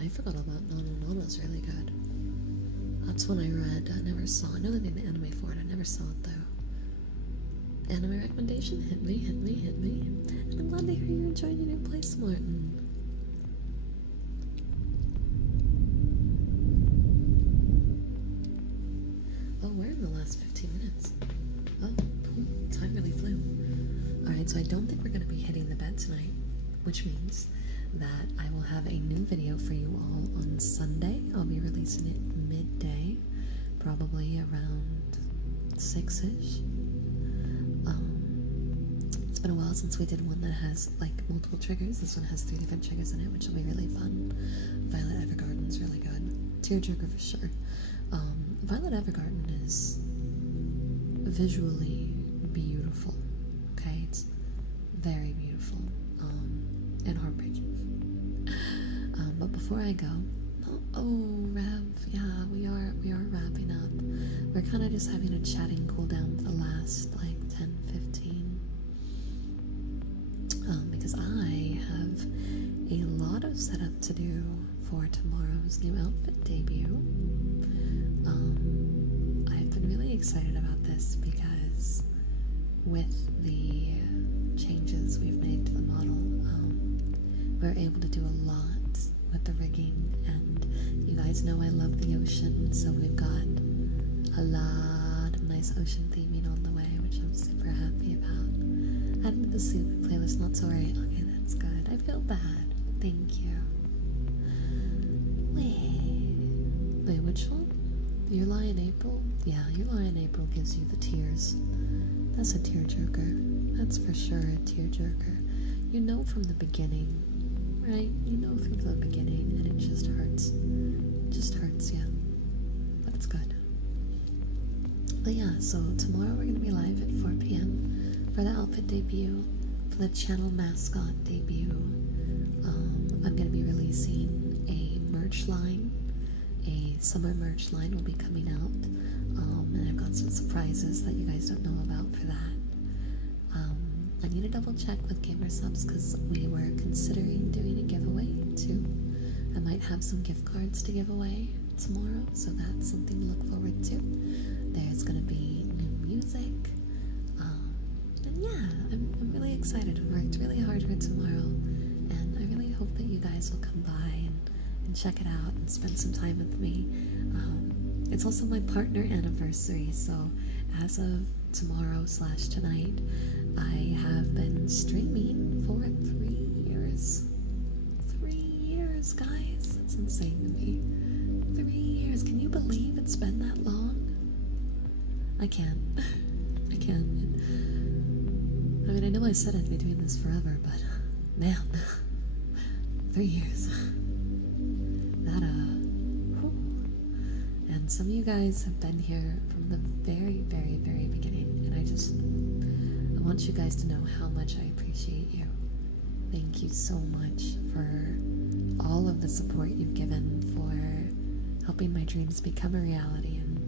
I forgot about Nana. Nana's really good. That's one I read. I never saw. I know they made an anime for it. I never saw it though. Anime recommendation? Hit me. And I'm glad to hear you're enjoying your new place, Martin. Oh, we're in the last 15 minutes. Oh, time really flew. Alright, so I don't think we're going to be hitting the bed tonight, which means that I will have a new video for you all on Sunday. I'll be releasing it midday, probably around 6-ish. It's been a while since we did one that has like multiple triggers. This one has 3 different triggers in it, which will be really fun. Violet Evergarden's really good. Tearjerker for sure. Violet Evergarden is visually beautiful. Okay, it's very beautiful, and heartbreaking. But before I go, Rev, yeah, we are wrapping up. We're kind of just having a chatting cool down for the last like 10-15, because I have a lot of setup to do for tomorrow's new outfit debut. I've been really excited about this because with the changes we've made to the model, we're able to do a lot with the rigging, and you guys know I love the ocean, so we've got a lot of nice ocean theming on the way, which I'm super happy about. Adding to the soup playlist, not sorry. Okay, that's good. I feel bad. Thank you. Wait, which one? Your Lie in April? Yeah, Your Lie in April gives you the tears. That's a tearjerker. That's for sure a tearjerker. You know from the beginning, right? You know from the beginning, and it just hurts. It just hurts, yeah. But it's good. But yeah, so tomorrow we're going to be live at 4 p.m. for the outfit debut, for the channel mascot debut. I'm going to be releasing a merch line. A summer merch line will be coming out. And I've got some surprises that you guys don't know about for that. I need to double check with Gamer Subs because we were considering doing a giveaway too. I might have some gift cards to give away tomorrow, so that's something to look forward to. There's gonna be new music, and yeah, I'm really excited. I've worked really hard for tomorrow, and I really hope that you guys will come by and check it out and spend some time with me. It's also my partner anniversary, so as of tomorrow/tonight, I have been streaming for 3 years. 3 years, guys. That's insane to me. 3 years. Can you believe it's been that long? I can't. I can't. I mean, I know I said I'd be doing this forever, but man, 3 years. That, whew. And some of you guys have been here from the very, very, very beginning, and I want you guys to know how much I appreciate you. Thank you so much for all of the support you've given, for helping my dreams become a reality, and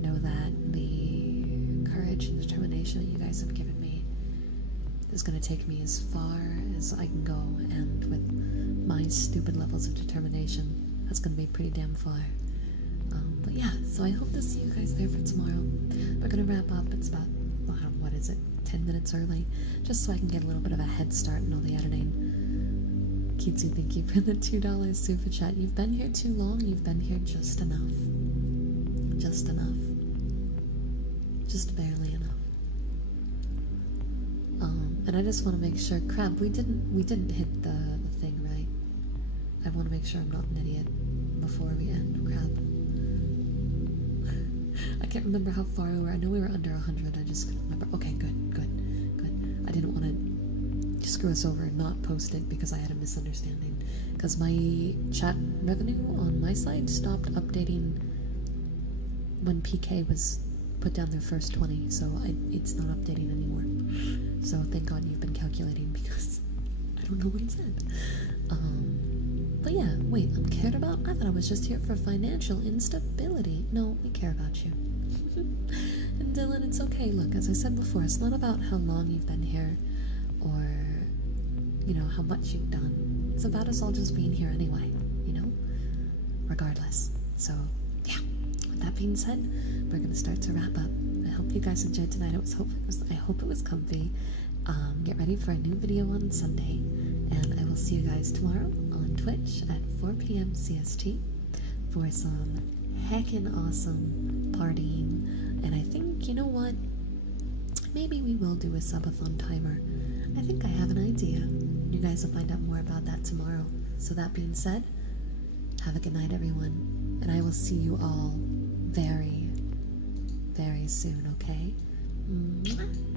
know that the courage and determination that you guys have given me is going to take me as far as I can go, and with my stupid levels of determination, that's going to be pretty damn far. But yeah, so I hope to see you guys there for tomorrow. We're going to wrap up. It's about, what is it, 10 minutes early, just so I can get a little bit of a head start in all the editing. Kitsu, thank you for the $2 super chat. You've been here too long. You've been here just enough. Just enough. Just barely enough. And I just want to make sure, Crab, we didn't hit the thing right. I want to make sure I'm not an idiot before we end, Crab. I can't remember how far we were. I know we were under 100. I just couldn't remember. Okay, good. I didn't want to screw us over and not post it because I had a misunderstanding. Because my chat revenue on my side stopped updating when PK was put down their first 20, so it's not updating anymore. So thank God you've been calculating, because I don't know what it said. But yeah, wait, I'm cared about? I thought I was just here for financial instability. No, we care about you. And Dylan, it's okay. Look, as I said before, it's not about how long you've been here or, how much you've done. It's about us all just being here anyway, regardless. So, yeah, with that being said, we're going to start to wrap up. I hope you guys enjoyed tonight. I hope it was comfy. Get ready for a new video on Sunday, and I will see you guys tomorrow on Twitch at 4 p.m. CST for some heckin' awesome partying. And I think, you know what? Maybe we will do a subathon timer. I think I have an idea. You guys will find out more about that tomorrow. So that being said, have a good night, everyone. And I will see you all very, very soon, okay? Mwah.